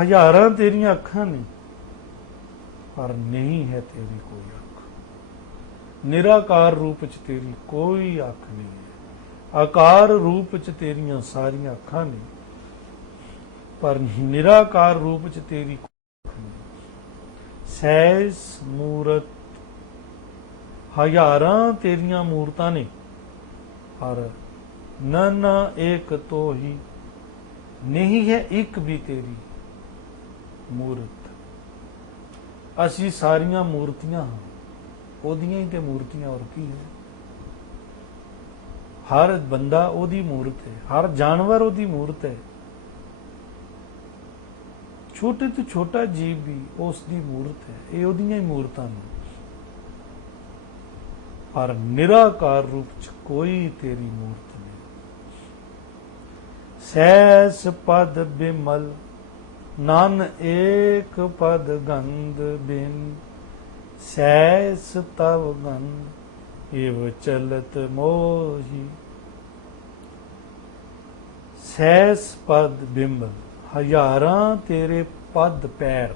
ਹਜ਼ਾਰਾਂ ਤੇਰੀਆਂ ਅੱਖਾਂ ਨੇ, ਪਰ ਨਹੀਂ ਹੈ ਤੇਰੀ ਕੋਈ ਅੱਖ। ਨਿਰਾਕਾਰ ਰੂਪ ਚ ਤੇਰੀ ਕੋਈ ਅੱਖ ਨਹੀਂ ਹੈ। ਆਕਾਰ ਰੂਪ ਚ ਤੇਰੀਆਂ ਸਾਰੀਆਂ ਅੱਖਾਂ ਨੇ, ਪਰ ਨਿਰਾਕਾਰ ਰੂਪ ਚ ਤੇਰੀ ਕੋਈ ਅੱਖ ਨਹੀਂ। ਸਹਿਸ ਮੂਰਤ, ਹਜ਼ਾਰਾਂ ਤੇਰੀਆਂ ਮੂਰਤਾਂ ਨੇ, ਪਰ ਨਾਨਾ ਏਕ ਤੋ ਹੀ, ਨਹੀਂ ਹੈ ਇੱਕ ਵੀ ਤੇਰੀ ਮੂਰਤ। ਅਸੀਂ ਸਾਰੀਆਂ ਮੂਰਤੀਆਂ ਹਾਂ, ਉਹਦੀਆਂ ਹੀ ਤੇ ਮੂਰਤੀਆਂ, ਹੋਰ ਕੀ ਹੈ। ਹਰ ਬੰਦਾ ਉਹਦੀ ਮੂਰਤ ਹੈ, ਹਰ ਜਾਨਵਰ ਉਹਦੀ ਮੂਰਤ ਹੈ। ਛੋਟੇ ਤੋਂ ਛੋਟਾ ਜੀਵ ਵੀ ਉਸ ਦੀ ਮੂਰਤ ਹੈ। ਇਹ ਉਹਦੀਆਂ ਹੀ ਮੂਰਤਾਂ ਨੇ, ਪਰ ਨਿਰਾਕਾਰ ਰੂਪ ਚ ਕੋਈ ਤੇਰੀ ਮੂਰਤ ਨਹੀਂ। ਸਹਿਸ ਪਦ ਬਿਮਲ, ਨਨ ਏਕ ਪਦ ਗੰਧ ਬਿਨ। ਸਹਿਸ ਤਵ ਗੰਧ ਇਵ ਚਲਤ ਮੋਹੀ। ਸਹਿਸ ਪਦ ਬਿੰਬਲ, ਹਜ਼ਾਰਾਂ ਤੇਰੇ ਪਦ ਪੈਰ,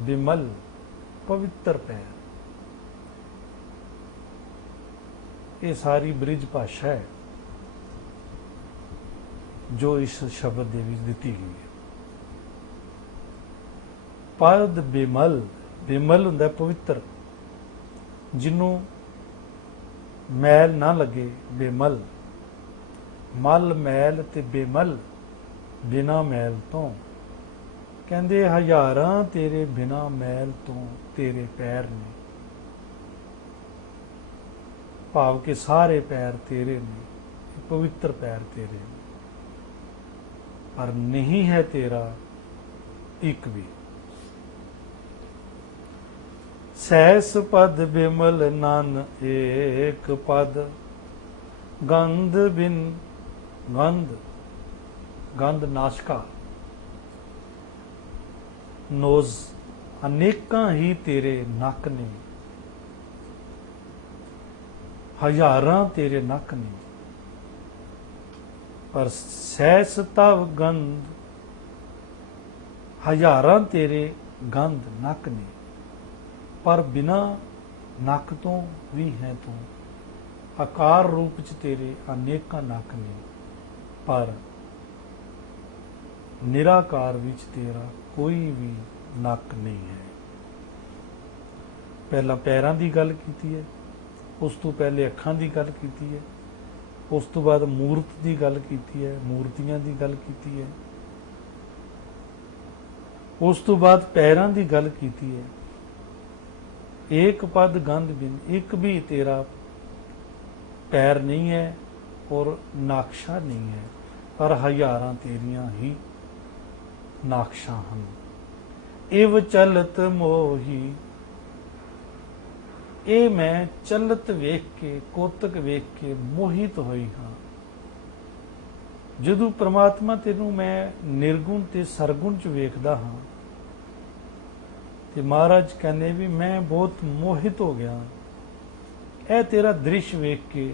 ਬਿਮਲ ਪਵਿੱਤਰ ਪੈਰ। ਇਹ ਸਾਰੀ ਬ੍ਰਿਜ ਭਾਸ਼ਾ ਹੈ ਜੋ ਇਸ ਸ਼ਬਦ ਦੇ ਵਿੱਚ ਦਿੱਤੀ ਗਈ ਹੈ। ਪਦ ਬਿਮਲ, ਬਿਮਲ ਹੁੰਦਾ ਪਵਿੱਤਰ, ਜਿਹਨੂੰ ਮੈਲ ਨਾ ਲੱਗੇ, ਬਿਮਲ। ਮਲ ਮੈਲ ਤੇ ਬਿਮਲ ਬਿਨਾ ਮੈਲ ਤੋਂ। ਕਹਿੰਦੇ ਹਜ਼ਾਰਾਂ ਤੇਰੇ ਬਿਨਾ ਮੈਲ ਤੋਂ ਤੇਰੇ ਪੈਰ ਨੇ। ਭਾਵ ਕਿ ਸਾਰੇ ਪੈਰ ਤੇਰੇ ਨੇ, ਪਵਿੱਤਰ ਪੈਰ ਤੇਰੇ ਨੇ, ਪਰ ਨਹੀਂ ਹੈ ਤੇਰਾ ਇੱਕ ਵੀ। ਸਹਿਸ ਪਦ ਬਿਮਲ ਨਨ ਏਕ ਪਦ ਗੰਧ ਬਿਨ। ਗੰਧ, ਗੰਧ ਨਾਸ਼ਕਾ, ਨੋਜ਼। ਅਨੇਕਾਂ ਹੀ ਤੇਰੇ ਨੱਕ ਨੇ, ਹਜ਼ਾਰਾਂ ਤੇਰੇ ਨੱਕ ਨੇ, ਪਰ ਸਹਿਸ ਤਵ ਗੰਧ, ਹਜ਼ਾਰਾਂ ਤੇਰੇ ਗੰਧ ਨੱਕ ਨੇ, ਪਰ ਬਿਨਾ ਨੱਕ ਤੋਂ ਵੀ ਹੈ ਤੂੰ। ਆਕਾਰ ਰੂਪ ਚ ਤੇਰੇ ਅਨੇਕਾਂ ਨੱਕ ਨੇ, ਪਰ ਨਿਰਾਕਾਰ ਵਿੱਚ ਤੇਰਾ ਕੋਈ ਵੀ ਨੱਕ ਨਹੀਂ ਹੈ। ਪਹਿਲਾਂ ਪੈਰਾਂ ਦੀ ਗੱਲ ਕੀਤੀ ਹੈ, ਉਸ ਤੋਂ ਪਹਿਲੇ ਅੱਖਾਂ ਦੀ ਗੱਲ ਕੀਤੀ ਹੈ, ਉਸ ਤੋਂ ਬਾਅਦ ਮੂਰਤ ਦੀ ਗੱਲ ਕੀਤੀ ਹੈ, ਮੂਰਤੀਆਂ ਦੀ ਗੱਲ ਕੀਤੀ ਹੈ, ਉਸ ਤੋਂ ਬਾਅਦ ਪੈਰਾਂ ਦੀ ਗੱਲ ਕੀਤੀ ਹੈ। ਏਕ ਪਦ ਗੰਧ ਬਿਨ, ਇੱਕ ਵੀ ਤੇਰਾ ਪੈਰ ਨਹੀਂ ਹੈ ਔਰ ਨਾਕਸ਼ਾ ਨਹੀਂ ਹੈ, ਪਰ ਹਜ਼ਾਰਾਂ ਤੇਰੀਆਂ ਹੀ ਨਾਕਸ਼ਾਂ ਹਨ। ਇਵ ਚਲਤ ਮੋਹੀ, ਇਹ ਮੈਂ ਚਲਤ ਵੇਖ ਕੇ, ਕੋਤਕ ਵੇਖ ਕੇ ਮੋਹਿਤ ਹੋਈ ਹਾਂ। ਜਦੋਂ ਪ੍ਰਮਾਤਮਾ ਤੈਨੂੰ ਮੈਂ ਨਿਰਗੁਣ ਤੇ ਸਰਗੁਣ ਚ ਵੇਖਦਾ ਹਾਂ, ਤੇ ਮਹਾਰਾਜ ਕਹਿੰਦੇ ਵੀ ਮੈਂ ਬਹੁਤ ਮੋਹਿਤ ਹੋ ਗਿਆ ਇਹ ਤੇਰਾ ਦ੍ਰਿਸ਼ ਵੇਖ ਕੇ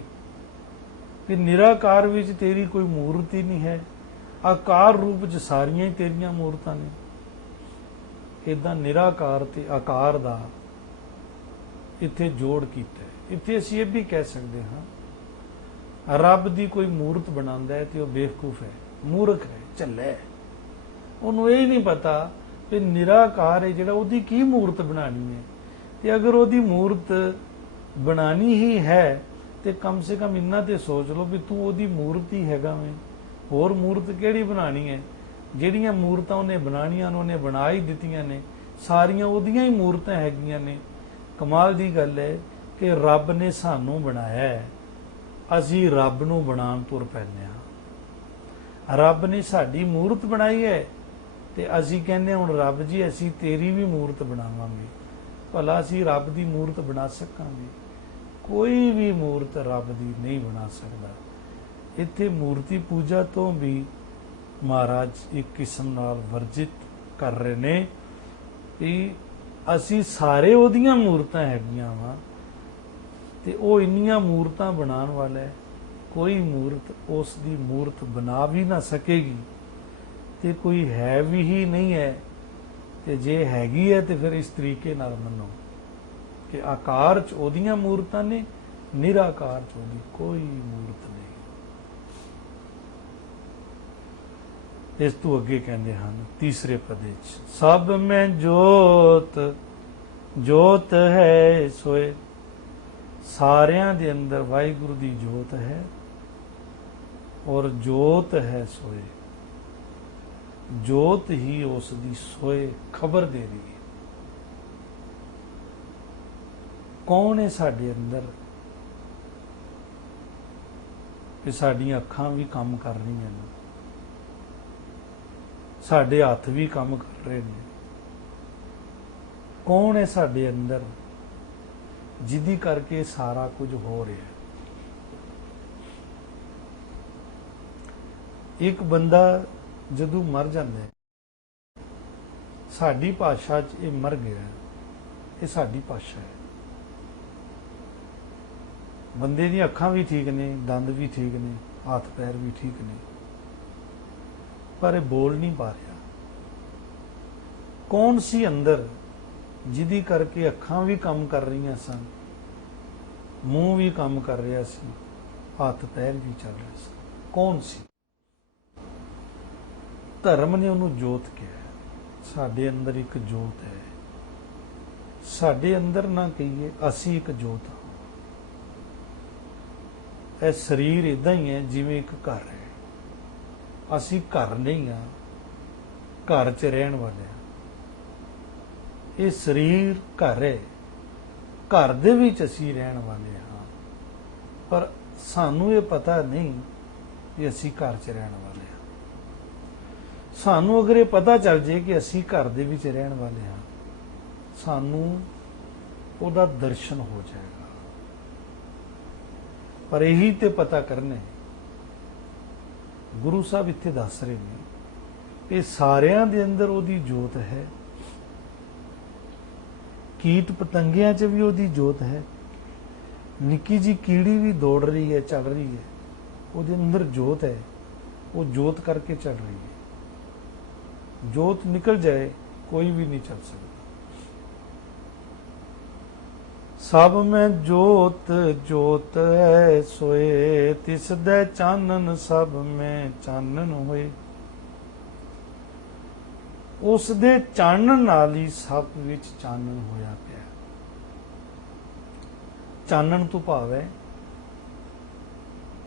ਕਿ ਨਿਰਾਕਾਰ ਵਿੱਚ ਤੇਰੀ ਕੋਈ ਮੂਰਤ ਹੀ ਨਹੀਂ ਹੈ, ਆਕਾਰ ਰੂਪ 'ਚ ਸਾਰੀਆਂ ਹੀ ਤੇਰੀਆਂ ਮੂਰਤਾਂ ਨੇ। ਇਦਾਂ ਨਿਰਾਕਾਰ ਤੇ ਆਕਾਰ ਦਾ ਇੱਥੇ ਜੋੜ ਕੀਤਾ ਹੈ। ਇੱਥੇ ਅਸੀਂ ਇਹ ਵੀ ਕਹਿ ਸਕਦੇ ਹਾਂ ਰੱਬ ਦੀ ਕੋਈ ਮੂਰਤ ਬਣਾਉਂਦਾ ਹੈ ਤੇ ਉਹ ਬੇਵਕੂਫ ਹੈ, ਮੂਰਖ ਹੈ, ਝੱਲਾ ਹੈ। ਉਹਨੂੰ ਇਹ ਨਹੀਂ ਪਤਾ ਕਿ ਨਿਰਾਕਾਰ ਹੈ ਜਿਹੜਾ ਉਹਦੀ ਕੀ ਮੂਰਤ ਬਣਾਣੀ ਹੈ। ਤੇ ਅਗਰ ਉਹਦੀ ਮੂਰਤ ਬਣਾਣੀ ਹੀ ਹੈ ਤੇ ਕਮ ਸੇ ਕਮ ਇੰਨਾ ਤੇ ਸੋਚ ਲਓ ਵੀ ਤੂੰ ਉਹਦੀ ਮੂਰਤ ਹੀ ਹੈਗਾ ਵੇਂ, ਹੋਰ ਮੂਰਤ ਕਿਹੜੀ ਬਣਾਣੀ ਹੈ। ਜਿਹੜੀਆਂ ਮੂਰਤਾਂ ਉਹਨੇ ਬਣਾਉਣੀਆਂ ਉਹਨੇ ਬਣਾ ਹੀ ਦਿੱਤੀਆਂ ਨੇ, ਸਾਰੀਆਂ ਉਹਦੀਆਂ ਹੀ ਮੂਰਤਾਂ ਹੈਗੀਆਂ ਨੇ। ਕਮਾਲ ਦੀ ਗੱਲ ਹੈ ਕਿ ਰੱਬ ਨੇ ਸਾਨੂੰ ਬਣਾਇਆ ਹੈ, ਅਸੀਂ ਰੱਬ ਨੂੰ ਬਣਾਉਣ ਤੁਰ ਪੈਂਦੇ ਹਾਂ। ਰੱਬ ਨੇ ਸਾਡੀ ਮੂਰਤ ਬਣਾਈ ਹੈ ਤੇ ਅਸੀਂ ਕਹਿੰਦੇ ਹੁਣ ਰੱਬ ਜੀ ਅਸੀਂ ਤੇਰੀ ਵੀ ਮੂਰਤ ਬਣਾਵਾਂਗੇ। ਭਲਾ ਅਸੀਂ ਰੱਬ ਦੀ ਮੂਰਤ ਬਣਾ ਸਕਾਂਗੇ? ਕੋਈ ਵੀ ਮੂਰਤ ਰੱਬ ਦੀ ਨਹੀਂ ਬਣਾ ਸਕਦਾ। ਇੱਥੇ ਮੂਰਤੀ ਪੂਜਾ ਤੋਂ ਵੀ ਮਹਾਰਾਜ ਇੱਕ ਕਿਸਮ ਨਾਲ ਵਰਜਿਤ ਕਰ ਰਹੇ ਨੇ ਕਿ ਅਸੀਂ ਸਾਰੇ ਉਹਦੀਆਂ ਮੂਰਤਾਂ ਹੈਗੀਆਂ ਵਾ ਤੇ ਉਹ ਇੰਨੀਆਂ ਮੂਰਤਾਂ ਬਣਾਉਣ ਵਾਲਾ ਹੈ, ਕੋਈ ਮੂਰਤ ਉਸ ਦੀ ਮੂਰਤ ਬਣਾ ਵੀ ਨਾ ਸਕੇਗੀ ਤੇ ਕੋਈ ਹੈ ਵੀ ਹੀ ਨਹੀਂ ਹੈ। ਤੇ ਜੇ ਹੈਗੀ ਹੈ ਤੇ ਫਿਰ ਇਸ ਤਰੀਕੇ ਨਾਲ ਮੰਨੋ ਕਿ ਆਕਾਰ 'ਚ ਉਹਦੀਆਂ ਮੂਰਤਾਂ ਨੇ, ਨਿਰਾਕਾਰ 'ਚ ਉਹਦੀ ਕੋਈ ਮੂਰਤ ਨਹੀਂ। ਇਸ ਤੋਂ ਅੱਗੇ ਕਹਿੰਦੇ ਹਨ ਤੀਸਰੇ ਪਦੇ 'ਚ ਸਭ ਮੈਂ ਜੋਤ ਜੋਤ ਹੈ ਸੋਏ। ਸਾਰਿਆਂ ਦੇ ਅੰਦਰ ਵਾਹਿਗੁਰੂ ਦੀ ਜੋਤ ਹੈ ਔਰ ਜੋਤ ਹੈ ਸੋਏ। ਜੋਤ ਹੀ ਉਸ ਦੀ ਸੋਏ ਖਬਰ ਦੇ ਰਹੀ ਹੈ। ਕੌਣ ਹੈ ਸਾਡੇ ਅੰਦਰ ਕਿ ਸਾਡੀਆਂ ਅੱਖਾਂ ਵੀ ਕੰਮ ਕਰ ਰਹੀਆਂ ਨੇ, ਸਾਡੇ ਹੱਥ ਵੀ ਕੰਮ ਕਰ ਰਹੇ ਨੇ। ਕੌਣ ਹੈ ਸਾਡੇ ਅੰਦਰ ਜਿਹਦੀ ਕਰਕੇ ਸਾਰਾ ਕੁਝ ਹੋ ਰਿਹਾ ਹੈ। ਇੱਕ ਬੰਦਾ ਜਦੋਂ ਮਰ ਜਾਂਦਾ ਹੈ, ਸਾਡੀ ਭਾਸ਼ਾ 'ਚ ਇਹ ਮਰ ਗਿਆ, ਇਹ ਸਾਡੀ ਭਾਸ਼ਾ ਹੈ। ਬੰਦੇ ਦੀਆਂ ਅੱਖਾਂ ਵੀ ਠੀਕ ਨੇ, ਦੰਦ ਵੀ ਠੀਕ ਨੇ, ਹੱਥ ਪੈਰ ਵੀ ਠੀਕ ਨੇ, ਪਰ ਇਹ ਬੋਲ ਨਹੀਂ ਪਾ ਰਿਹਾ। ਕੌਣ ਸੀ ਅੰਦਰ ਜਿਹਦੀ ਕਰਕੇ ਅੱਖਾਂ ਵੀ ਕੰਮ ਕਰ ਰਹੀਆਂ ਸਨ, ਮੂੰਹ ਵੀ ਕੰਮ ਕਰ ਰਿਹਾ ਸੀ, ਹੱਥ ਪੈਰ ਵੀ ਚੱਲ ਰਿਹਾ ਸੀ? ਕੌਣ ਸੀ? ਧਰਮ ਨੇ ਉਹਨੂੰ ਜੋਤ ਕਿਹਾ। ਸਾਡੇ ਅੰਦਰ ਇੱਕ ਜੋਤ ਹੈ। ਸਾਡੇ ਅੰਦਰ ਨਾ ਕਹੀਏ ਅਸੀਂ ਇੱਕ ਜੋਤ ਹਾਂ। ਇਹ ਸਰੀਰ ਇਦਾਂ ਹੀ ਹੈ ਜਿਵੇਂ ਇੱਕ ਘਰ ਹੈ। ਅਸੀਂ ਘਰ ਨਹੀਂ ਹਾਂ, ਘਰ 'ਚ ਰਹਿਣ ਵਾਲੇ ਹਾਂ। ਇਹ ਸਰੀਰ ਘਰ ਹੈ, ਘਰ ਦੇ ਵਿੱਚ ਅਸੀਂ ਰਹਿਣ ਵਾਲੇ ਹਾਂ, ਪਰ ਸਾਨੂੰ ਇਹ ਪਤਾ ਨਹੀਂ ਕਿ ਅਸੀਂ ਘਰ 'ਚ ਰਹਿਣ ਵਾਲੇ ਹਾਂ। ਸਾਨੂੰ ਅਗਰ ਇਹ ਪਤਾ ਚੱਲ ਜੇ ਕਿ ਅਸੀਂ ਘਰ ਦੇ ਵਿੱਚ ਰਹਿਣ ਵਾਲੇ ਹਾਂ, ਸਾਨੂੰ ਉਹਦਾ ਦਰਸ਼ਨ ਹੋ ਜਾਏਗਾ। ਪਰ ਇਹੀ ਤੇ ਪਤਾ ਕਰਨੇ ਗੁਰੂ ਸਾਹਿਬ ਇੱਥੇ ਦੱਸ ਰਹੇ ਨੇ ਕਿ ਸਾਰਿਆਂ ਦੇ ਅੰਦਰ ਉਹਦੀ ਜੋਤ ਹੈ। ਕੀਟ ਪਤੰਗਿਆਂ 'ਚ ਵੀ ਉਹਦੀ ਜੋਤ ਹੈ। ਨਿੱਕੀ ਜੀ ਕੀੜੀ ਵੀ ਦੌੜ ਰਹੀ ਹੈ, ਚੱਲ ਰਹੀ ਹੈ, ਉਹਦੇ ਅੰਦਰ ਜੋਤ ਹੈ। ਉਹ ਜੋਤ ਕਰਕੇ ਚੱਲ ਰਹੀ ਹੈ। ਜੋਤ ਨਿਕਲ ਜਾਏ ਕੋਈ ਵੀ ਨਹੀਂ ਚੱਲ ਸਕਦਾ। ਸਭ ਮੈਂ ਜੋਤ ਜੋਤ ਹੈ ਸੋਏ, ਤਿਸ ਦੇ ਚਾਨਣ ਸਭ ਮੈਂ ਚਾਨਣ ਹੋਏ। ਉਸ ਦੇ ਚਾਨਣ ਨਾਲ ਹੀ ਸਭ ਵਿੱਚ ਚਾਨਣ ਹੋਇਆ ਪਿਆ। ਚਾਨਣ ਤੋਂ ਭਾਵ ਹੈ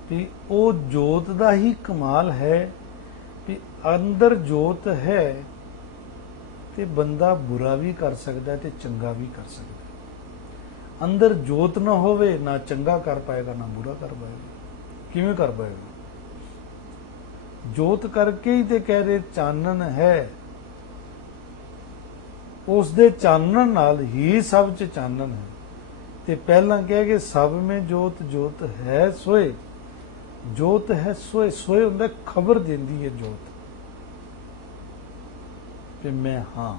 ਕਿ ਉਹ ਜੋਤ ਦਾ ਹੀ ਕਮਾਲ ਹੈ ਕਿ ਅੰਦਰ ਜੋਤ ਹੈ ਤੇ ਬੰਦਾ ਬੁਰਾ ਵੀ ਕਰ ਸਕਦਾ ਤੇ ਚੰਗਾ ਵੀ ਕਰ ਸਕਦਾ। ਅੰਦਰ ਜੋਤ ਨਾ ਹੋਵੇ, ਨਾ ਚੰਗਾ ਕਰ ਪਾਏਗਾ ਨਾ ਬੁਰਾ ਕਰ ਪਾਏਗਾ। ਕਿਵੇਂ ਕਰ ਪਾਏਗਾ? ਜੋਤ ਕਰਕੇ ਹੀ ਤੇ ਕਹਿ ਰਹੇ ਚਾਨਣ ਹੈ। ਉਸ ਦੇ ਚਾਨਣ ਨਾਲ ਹੀ ਸਭ 'ਚ ਚਾਨਣ ਹੈ। ਤੇ ਪਹਿਲਾਂ ਕਿਹਾ ਕਿ ਸਭ ਮੇਂ ਜੋਤ ਜੋਤ ਹੈ ਸੋਏ। ਜੋਤ ਹੈ ਸੋਏ, ਸੋਏ ਹੁੰਦਾ ਖਬਰ ਦਿੰਦੀ ਹੈ ਜੋਤ ਕਿ ਮੈਂ ਹਾਂ।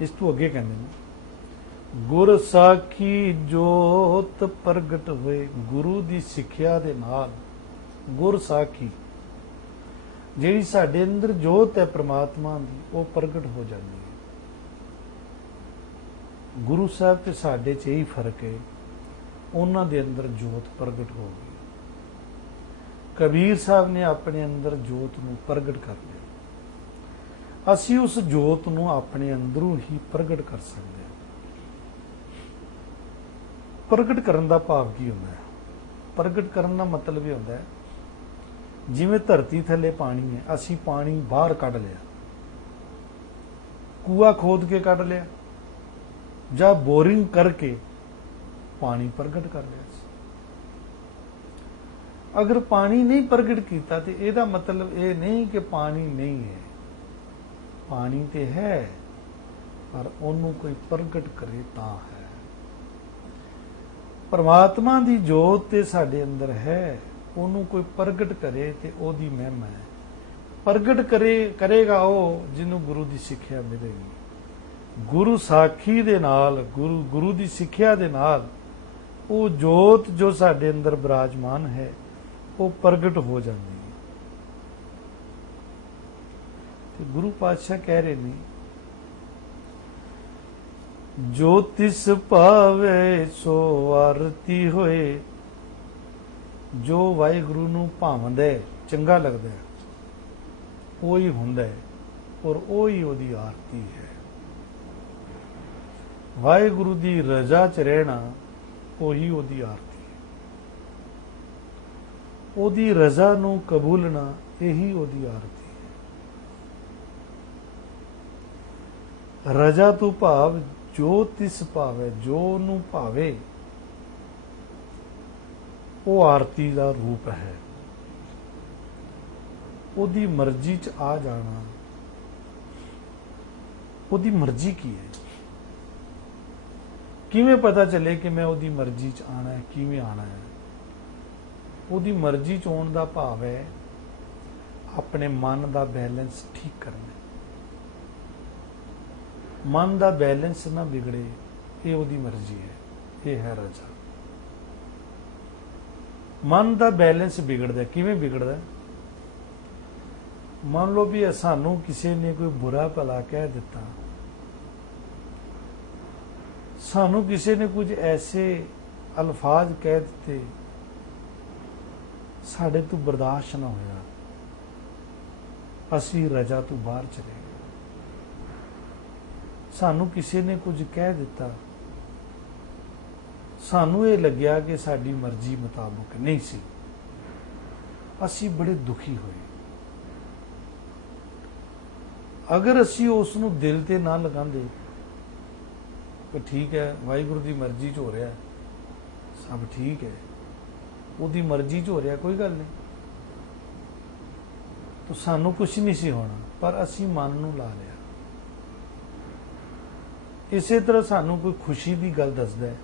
ਇਸ ਤੋਂ ਅੱਗੇ ਕਹਿੰਦੇ ਨੇ ਗੁਰ ਸਾਖੀ ਜੋਤ ਪ੍ਰਗਟ ਹੋਏ। ਗੁਰੂ ਦੀ ਸਿੱਖਿਆ ਦੇ ਨਾਲ ਗੁਰ ਸਾਖੀ ਜਿਹੜੀ ਸਾਡੇ ਅੰਦਰ ਜੋਤ ਹੈ ਪ੍ਰਮਾਤਮਾ ਦੀ ਉਹ ਪ੍ਰਗਟ ਹੋ ਜਾਂਦੀ ਹੈ। ਗੁਰੂ ਸਾਹਿਬ ਤੇ ਸਾਡੇ 'ਚ ਇਹੀ ਫਰਕ ਹੈ, ਉਹਨਾਂ ਦੇ ਅੰਦਰ ਜੋਤ ਪ੍ਰਗਟ ਹੋ ਗਈ। ਕਬੀਰ ਸਾਹਿਬ ਨੇ ਆਪਣੇ ਅੰਦਰ ਜੋਤ ਨੂੰ ਪ੍ਰਗਟ ਕਰ ਲਿਆ। ਅਸੀਂ ਉਸ ਜੋਤ ਨੂੰ ਆਪਣੇ ਅੰਦਰੋਂ ਹੀ ਪ੍ਰਗਟ ਕਰ ਸਕਦੇ ਹਾਂ। ਪ੍ਰਗਟ ਕਰਨ ਦਾ ਭਾਵ ਕੀ ਹੁੰਦਾ ਹੈ? ਪ੍ਰਗਟ ਕਰਨ ਦਾ ਮਤਲਬ ਇਹ ਹੁੰਦਾ ਹੈ, ਜਿਵੇਂ ਧਰਤੀ ਥੱਲੇ ਪਾਣੀ ਹੈ, ਅਸੀਂ ਪਾਣੀ ਬਾਹਰ ਕੱਢ ਲਿਆ, ਕੂਆ ਖੋਦ ਕੇ ਕੱਢ ਲਿਆ ਜਾਂ ਬੋਰਿੰਗ ਕਰਕੇ ਪਾਣੀ ਪ੍ਰਗਟ ਕਰ ਲਿਆ। ਅਗਰ ਪਾਣੀ ਨਹੀਂ ਪ੍ਰਗਟ ਕੀਤਾ ਤੇ ਇਹਦਾ ਮਤਲਬ ਇਹ ਨਹੀਂ ਕਿ ਪਾਣੀ ਨਹੀਂ ਹੈ। ਪਾਣੀ ਤੇ ਹੈ, ਪਰ ਉਹਨੂੰ ਕੋਈ ਪ੍ਰਗਟ ਕਰੇ ਤਾਂ ਹੈ। ਪਰਮਾਤਮਾ ਦੀ ਜੋਤ ਤੇ ਸਾਡੇ ਅੰਦਰ ਹੈ, ਉਹਨੂੰ ਕੋਈ ਪ੍ਰਗਟ ਕਰੇ ਤੇ ਉਹਦੀ ਮਹਿਮਾ ਹੈ। ਪ੍ਰਗਟ ਕਰੇਗਾ ਉਹ ਜਿਹਨੂੰ ਗੁਰੂ ਦੀ ਸਿੱਖਿਆ ਮਿਲੇਗੀ। ਗੁਰੂ ਸਾਖੀ ਦੇ ਨਾਲ, ਗੁਰੂ ਦੀ ਸਿੱਖਿਆ ਦੇ ਨਾਲ ਉਹ ਜੋਤ ਜੋ ਸਾਡੇ ਅੰਦਰ ਬਿਰਾਜਮਾਨ ਹੈ ਉਹ ਪ੍ਰਗਟ ਹੋ ਜਾਂਦੀ ਹੈ। ਤੇ ਗੁਰੂ ਪਾਤਸ਼ਾਹ ਕਹਿ ਰਹੇ ਨੇ, ਜੋ ਤਿਸ ਭਾਵੇ ਸੋ ਆਰਤੀ ਹੋਏ। ਜੋ ਵਾਹਿਗੁਰੂ ਨੂੰ ਭਾਵਦਾ ਹੈ, ਚੰਗਾ ਲੱਗਦਾ ਹੈ, ਉਹੀ ਹੁੰਦਾ ਹੈ ਔਰ ਉਹੀ ਉਹਦੀ ਆਰਤੀ ਹੈ। ਵਾਹਿਗੁਰੂ ਦੀ ਰਜ਼ਾ 'ਚ ਰਹਿਣਾ ਉਹੀ ਉਹਦੀ ਆਰਤੀ। ਉਹਦੀ ਰਜ਼ਾ ਨੂੰ ਕਬੂਲਣਾ ਇਹੀ ਉਹਦੀ ਆਰਤੀ ਹੈ। ਰਜ਼ਾ ਤੋਂ ਭਾਵ ਜੋ ਤਿਸ ਭਾਵੇ, ਜੋ ਨੂੰ ਭਾਵੇ ਉਹ ਆਰਤੀ ਦਾ ਰੂਪ ਹੈ। ਉਹਦੀ ਮਰਜ਼ੀ 'ਚ ਆ ਜਾਣਾ। ਉਹਦੀ ਮਰਜ਼ੀ ਕੀ ਹੈ? ਕਿਵੇਂ ਪਤਾ ਚੱਲੇ ਕਿ ਮੈਂ ਉਹਦੀ ਮਰਜ਼ੀ 'ਚ ਆਣਾ ਹੈ? ਕਿਵੇਂ ਆਣਾ ਹੈ? ਉਹਦੀ ਮਰਜ਼ੀ 'ਚ ਆਉਣ ਦਾ ਭਾਵ ਹੈ ਆਪਣੇ ਮਨ ਦਾ ਬੈਲੈਂਸ ਠੀਕ ਕਰਨਾ। ਮਨ ਦਾ ਬੈਲੈਂਸ ਨਾ ਵਿਗੜੇ, ਇਹ ਉਹਦੀ ਮਰਜ਼ੀ ਹੈ। ਇਹ ਹੈ ਰਜ਼ਾ। ਮਨ ਦਾ ਬੈਲੈਂਸ ਵਿਗੜਦਾ। ਕਿਵੇਂ ਵਿਗੜਦਾ? ਮੰਨ ਲਓ ਵੀ ਸਾਨੂੰ ਕਿਸੇ ਨੇ ਕੋਈ ਬੁਰਾ ਭਲਾ ਕਹਿ ਦਿੱਤਾ, ਸਾਨੂੰ ਕਿਸੇ ਨੇ ਕੁਝ ਐਸੇ ਅਲਫਾਜ਼ ਕਹਿ ਦਿੱਤੇ, ਸਾਡੇ ਤੋਂ ਬਰਦਾਸ਼ਤ ਨਾ ਹੋਇਆ, ਅਸੀਂ ਰਜ਼ਾ ਤੋਂ ਬਾਹਰ ਚਲੇ ਗਏ। ਸਾਨੂੰ ਕਿਸੇ ਨੇ ਕੁਝ ਕਹਿ ਦਿੱਤਾ, ਸਾਨੂੰ ਇਹ ਲੱਗਿਆ ਕਿ ਸਾਡੀ ਮਰਜ਼ੀ ਮੁਤਾਬਕ ਨਹੀਂ ਸੀ, ਅਸੀਂ ਬੜੇ ਦੁਖੀ ਹੋਏ। ਅਗਰ ਅਸੀਂ ਉਸ ਨੂੰ ਦਿਲ ਤੇ ਨਾ ਲਗਾਉਂਦੇ ਕਿ ਠੀਕ ਹੈ ਵਾਹਿਗੁਰੂ ਦੀ ਮਰਜ਼ੀ 'ਚ ਹੋ ਰਿਹਾ, ਸਭ ਠੀਕ ਹੈ, ਉਹਦੀ ਮਰਜ਼ੀ 'ਚ ਹੋ ਰਿਹਾ, ਕੋਈ ਗੱਲ ਨਹੀਂ, ਤਾਂ ਸਾਨੂੰ ਕੁਝ ਨਹੀਂ ਸੀ ਹੋਣਾ। ਪਰ ਅਸੀਂ ਮਨ ਨੂੰ ਲਾ ਲਿਆ। ਇਸੇ ਤਰ੍ਹਾਂ ਸਾਨੂੰ ਕੋਈ ਖੁਸ਼ੀ ਦੀ ਗੱਲ ਦੱਸਦਾ ਹੈ,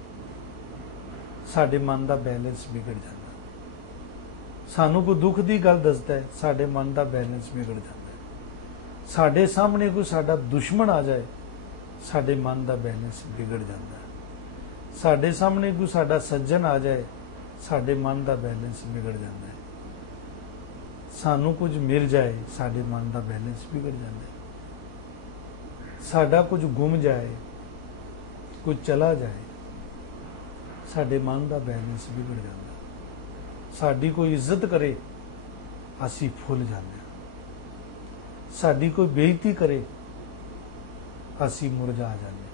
ਸਾਡੇ ਮਨ ਦਾ ਬੈਲੈਂਸ ਵਿਗੜ ਜਾਂਦਾ। ਸਾਨੂੰ ਕੋਈ ਦੁੱਖ ਦੀ ਗੱਲ ਦੱਸਦਾ ਹੈ, ਸਾਡੇ ਮਨ ਦਾ ਬੈਲੈਂਸ ਵਿਗੜ ਜਾਂਦਾ। ਸਾਡੇ ਸਾਹਮਣੇ ਕੋਈ ਸਾਡਾ ਦੁਸ਼ਮਣ ਆ ਜਾਏ, ਸਾਡੇ ਮਨ ਦਾ ਬੈਲੈਂਸ ਵਿਗੜ ਜਾਂਦਾ। ਸਾਡੇ ਸਾਹਮਣੇ ਕੋਈ ਸਾਡਾ ਸੱਜਣ ਆ ਜਾਏ, ਸਾਡੇ ਮਨ ਦਾ ਬੈਲੈਂਸ ਵਿਗੜ ਜਾਂਦਾ ਹੈ। ਸਾਨੂੰ ਕੁਝ ਮਿਲ ਜਾਏ, ਸਾਡੇ ਮਨ ਦਾ ਬੈਲੈਂਸ ਵਿਗੜ ਜਾਂਦਾ ਹੈ। ਸਾਡਾ ਕੁਝ ਗੁੰਮ ਜਾਏ, ਕੁਝ ਚਲਾ ਜਾਏ, ਸਾਡੇ ਮਨ ਦਾ ਬੈਲੈਂਸ ਵਿਗੜ ਜਾਂਦਾ। ਸਾਡੀ ਕੋਈ ਇੱਜ਼ਤ ਕਰੇ, ਅਸੀਂ ਫੁੱਲ ਜਾਂਦੇ ਹਾਂ। ਸਾਡੀ ਕੋਈ ਬੇਇੱਜ਼ਤੀ ਕਰੇ, ਅਸੀਂ ਮੁਰਝਾ ਜਾਂਦੇ।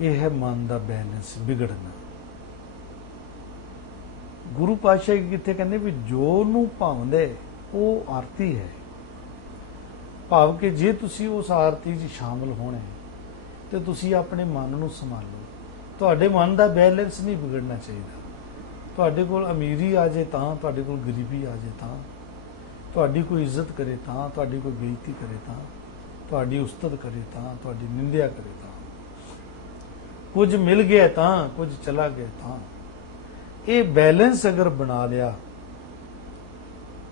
ਇਹ ਹੈ ਮਨ ਦਾ ਬੈਲੈਂਸ ਵਿਗੜਨਾ। ਗੁਰੂ ਪਾਤਸ਼ਾਹ ਕਿੱਥੇ ਕਹਿੰਦੇ ਵੀ ਜੋ ਨੂੰ ਭਾਉਂਦੇ ਉਹ ਆਰਤੀ ਹੈ। ਭਾਵ ਕਿ ਜੇ ਤੁਸੀਂ ਉਸ ਆਰਤੀ 'ਚ ਸ਼ਾਮਲ ਹੋਣਾ ਤੇ ਤੁਸੀਂ ਆਪਣੇ ਮਨ ਨੂੰ ਸੰਭਾਲੋ। ਤੁਹਾਡੇ ਮਨ ਦਾ ਬੈਲੈਂਸ ਨਹੀਂ ਵਿਗੜਨਾ ਚਾਹੀਦਾ। ਤੁਹਾਡੇ ਕੋਲ ਅਮੀਰੀ ਆ ਜਾਏ ਤਾਂ, ਤੁਹਾਡੇ ਕੋਲ ਗਰੀਬੀ ਆ ਜਾਏ ਤਾਂ, ਤੁਹਾਡੀ ਕੋਈ ਇੱਜ਼ਤ ਕਰੇ ਤਾਂ, ਤੁਹਾਡੀ ਕੋਈ ਬੇਇੱਜ਼ਤੀ ਕਰੇ ਤਾਂ, ਤੁਹਾਡੀ ਉਸਤਤ ਕਰੇ ਤਾਂ, ਤੁਹਾਡੀ ਨਿੰਦਿਆ ਕਰੇ ਤਾਂ, ਕੁਝ ਮਿਲ ਗਿਆ ਤਾਂ, ਕੁਝ ਚਲਾ ਗਿਆ ਤਾਂ, ਇਹ ਬੈਲੈਂਸ ਅਗਰ ਬਣਾ ਲਿਆ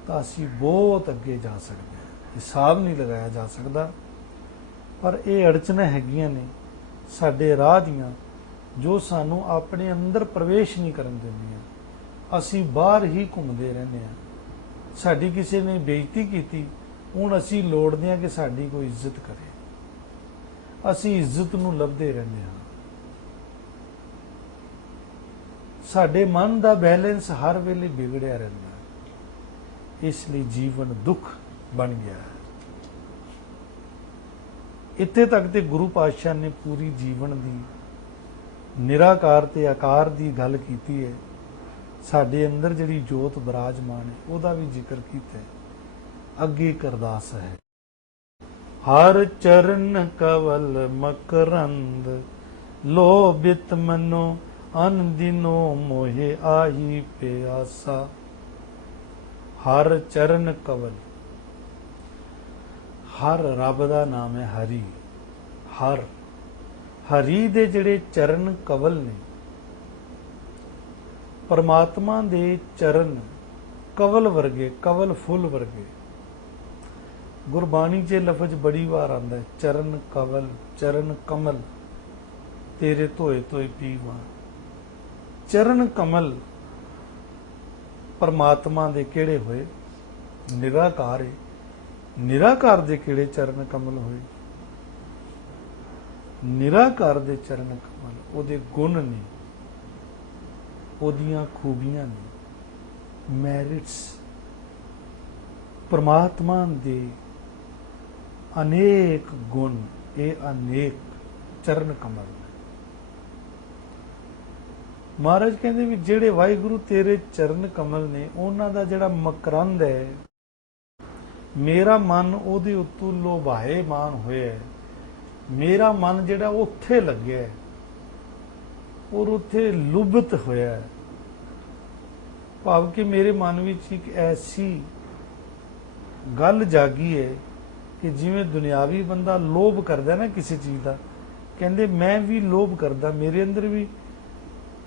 ਤਾਂ ਅਸੀਂ ਬਹੁਤ ਅੱਗੇ ਜਾ ਸਕਦੇ ਹਾਂ। ਹਿਸਾਬ ਨਹੀਂ ਲਗਾਇਆ ਜਾ ਸਕਦਾ। ਪਰ ਇਹ ਅੜਚਨਾਂ ਹੈਗੀਆਂ ਨੇ ਸਾਡੇ ਰਾਹ ਦੀਆਂ, ਜੋ ਸਾਨੂੰ ਆਪਣੇ ਅੰਦਰ ਪ੍ਰਵੇਸ਼ ਨਹੀਂ ਕਰਨ ਦਿੰਦੀਆਂ। ਅਸੀਂ ਬਾਹਰ ਹੀ ਘੁੰਮਦੇ ਰਹਿੰਦੇ ਹਾਂ। ਸਾਡੀ ਕਿਸੇ ਨੇ ਬੇਇੱਜ਼ਤੀ ਕੀਤੀ, ਹੁਣ ਅਸੀਂ ਲੋੜਦੇ ਹਾਂ ਕਿ ਸਾਡੀ ਕੋਈ ਇੱਜ਼ਤ ਕਰੇ। ਅਸੀਂ ਇੱਜ਼ਤ ਨੂੰ ਲੱਭਦੇ ਰਹਿੰਦੇ ਹਾਂ। ਸਾਡੇ ਮਨ ਦਾ ਬੈਲੈਂਸ ਹਰ ਵੇਲੇ ਵਿਗੜਿਆ ਰਹਿੰਦਾ ਹੈ। ਇਸ ਲਈ ਜੀਵਨ ਦੁੱਖ ਬਣ ਗਿਆ ਹੈ। ਇੱਥੇ ਤੱਕ ਤੇ ਗੁਰੂ ਪਾਤਸ਼ਾਹ ਨੇ ਪੂਰੀ ਜੀਵਨ ਦੀ ਨਿਰਾਕਾਰ ਤੇ ਆਕਾਰ ਦੀ ਗੱਲ ਕੀਤੀ ਹੈ। ਸਾਡੇ ਅੰਦਰ ਜਿਹੜੀ ਜੋਤ ਬਿਰਾਜਮਾਨ ਹੈ ਉਹਦਾ ਵੀ ਜ਼ਿਕਰ ਕੀਤਾ ਹੈ। ਅੱਗੇ ਇੱਕ ਅਰਦਾਸ ਹੈ। ਹਰ ਚਰਨ ਕਵਲ ਮਕਰੰਦ ਲੋਭਿਤ ਮਨੋ ਅਨ ਦਿਨੋ ਮੋਹਿ ਆਹੀ ਪਿਆਸਾ। ਹਰ ਚਰਨ ਕਵਲ, ਹਰ ਰੱਬ ਦਾ ਨਾਮ ਹੈ ਹਰੀ। ਹਰੀ ਦੇ ਜਿਹੜੇ ਚਰਨ ਕਵਲ ਨੇ, ਪਰਮਾਤਮਾ ਦੇ ਚਰਨ ਕਵਲ ਵਰਗੇ, ਕਵਲ ਫੁੱਲ ਵਰਗੇ। ਗੁਰਬਾਣੀ 'ਚ ਲਫ਼ਜ਼ ਬੜੀ ਵਾਰ ਆਉਂਦਾ ਹੈ, ਚਰਨ ਕਵਲ, ਚਰਨ ਕਮਲ, ਤੇਰੇ ਧੋਏ ਧੋਏ ਪੀਵਾਂ। ਚਰਨ ਕਮਲ ਪਰਮਾਤਮਾ ਦੇ ਕਿਹੜੇ ਹੋਏ? ਨਿਰਾਕਾਰ ਹੈ। ਨਿਰਾਕਾਰ ਦੇ ਕਿਹੜੇ ਚਰਨ ਕਮਲ ਹੋਏ? ਨਿਰਾਕਾਰ ਦੇ ਚਰਨ ਕਮਲ ਉਹਦੇ ਗੁਣ ਨੇ, ਉਹਦੀਆਂ ਖੂਬੀਆਂ ਨੇ, ਮੈਰਿਟਸ। ਪਰਮਾਤਮਾ ਦੇ ਅਨੇਕ ਗੁਣ, ਇਹ ਅਨੇਕ ਚਰਨ ਕਮਲ ਨੇ। ਮਹਾਰਾਜ ਕਹਿੰਦੇ ਵੀ ਜਿਹੜੇ ਵਾਹਿਗੁਰੂ ਤੇਰੇ ਚਰਨ ਕਮਲ ਨੇ, ਉਹਨਾਂ ਦਾ ਜਿਹੜਾ ਮਕਰੰਦ ਹੈ, ਮੇਰਾ ਮਨ ਉਹਦੇ ਉੱਤੋਂ ਲੋਭਾਏਮਾਨ ਹੋਇਆ। ਮੇਰਾ ਮਨ ਜਿਹੜਾ ਉੱਥੇ ਲੱਗਿਆ ਔਰ ਉੱਥੇ ਲੁਭਤ ਹੋਇਆ। ਭਾਵ ਕਿ ਮੇਰੇ ਮਨ ਵਿੱਚ ਇੱਕ ਐਸੀ ਗੱਲ ਜਾਗੀ ਹੈ ਕਿ ਜਿਵੇਂ ਦੁਨਿਆਵੀ ਬੰਦਾ ਲੋਭ ਕਰਦਾ ਨਾ ਕਿਸੇ ਚੀਜ਼ ਦਾ, ਕਹਿੰਦੇ ਮੈਂ ਵੀ ਲੋਭ ਕਰਦਾ, ਮੇਰੇ ਅੰਦਰ ਵੀ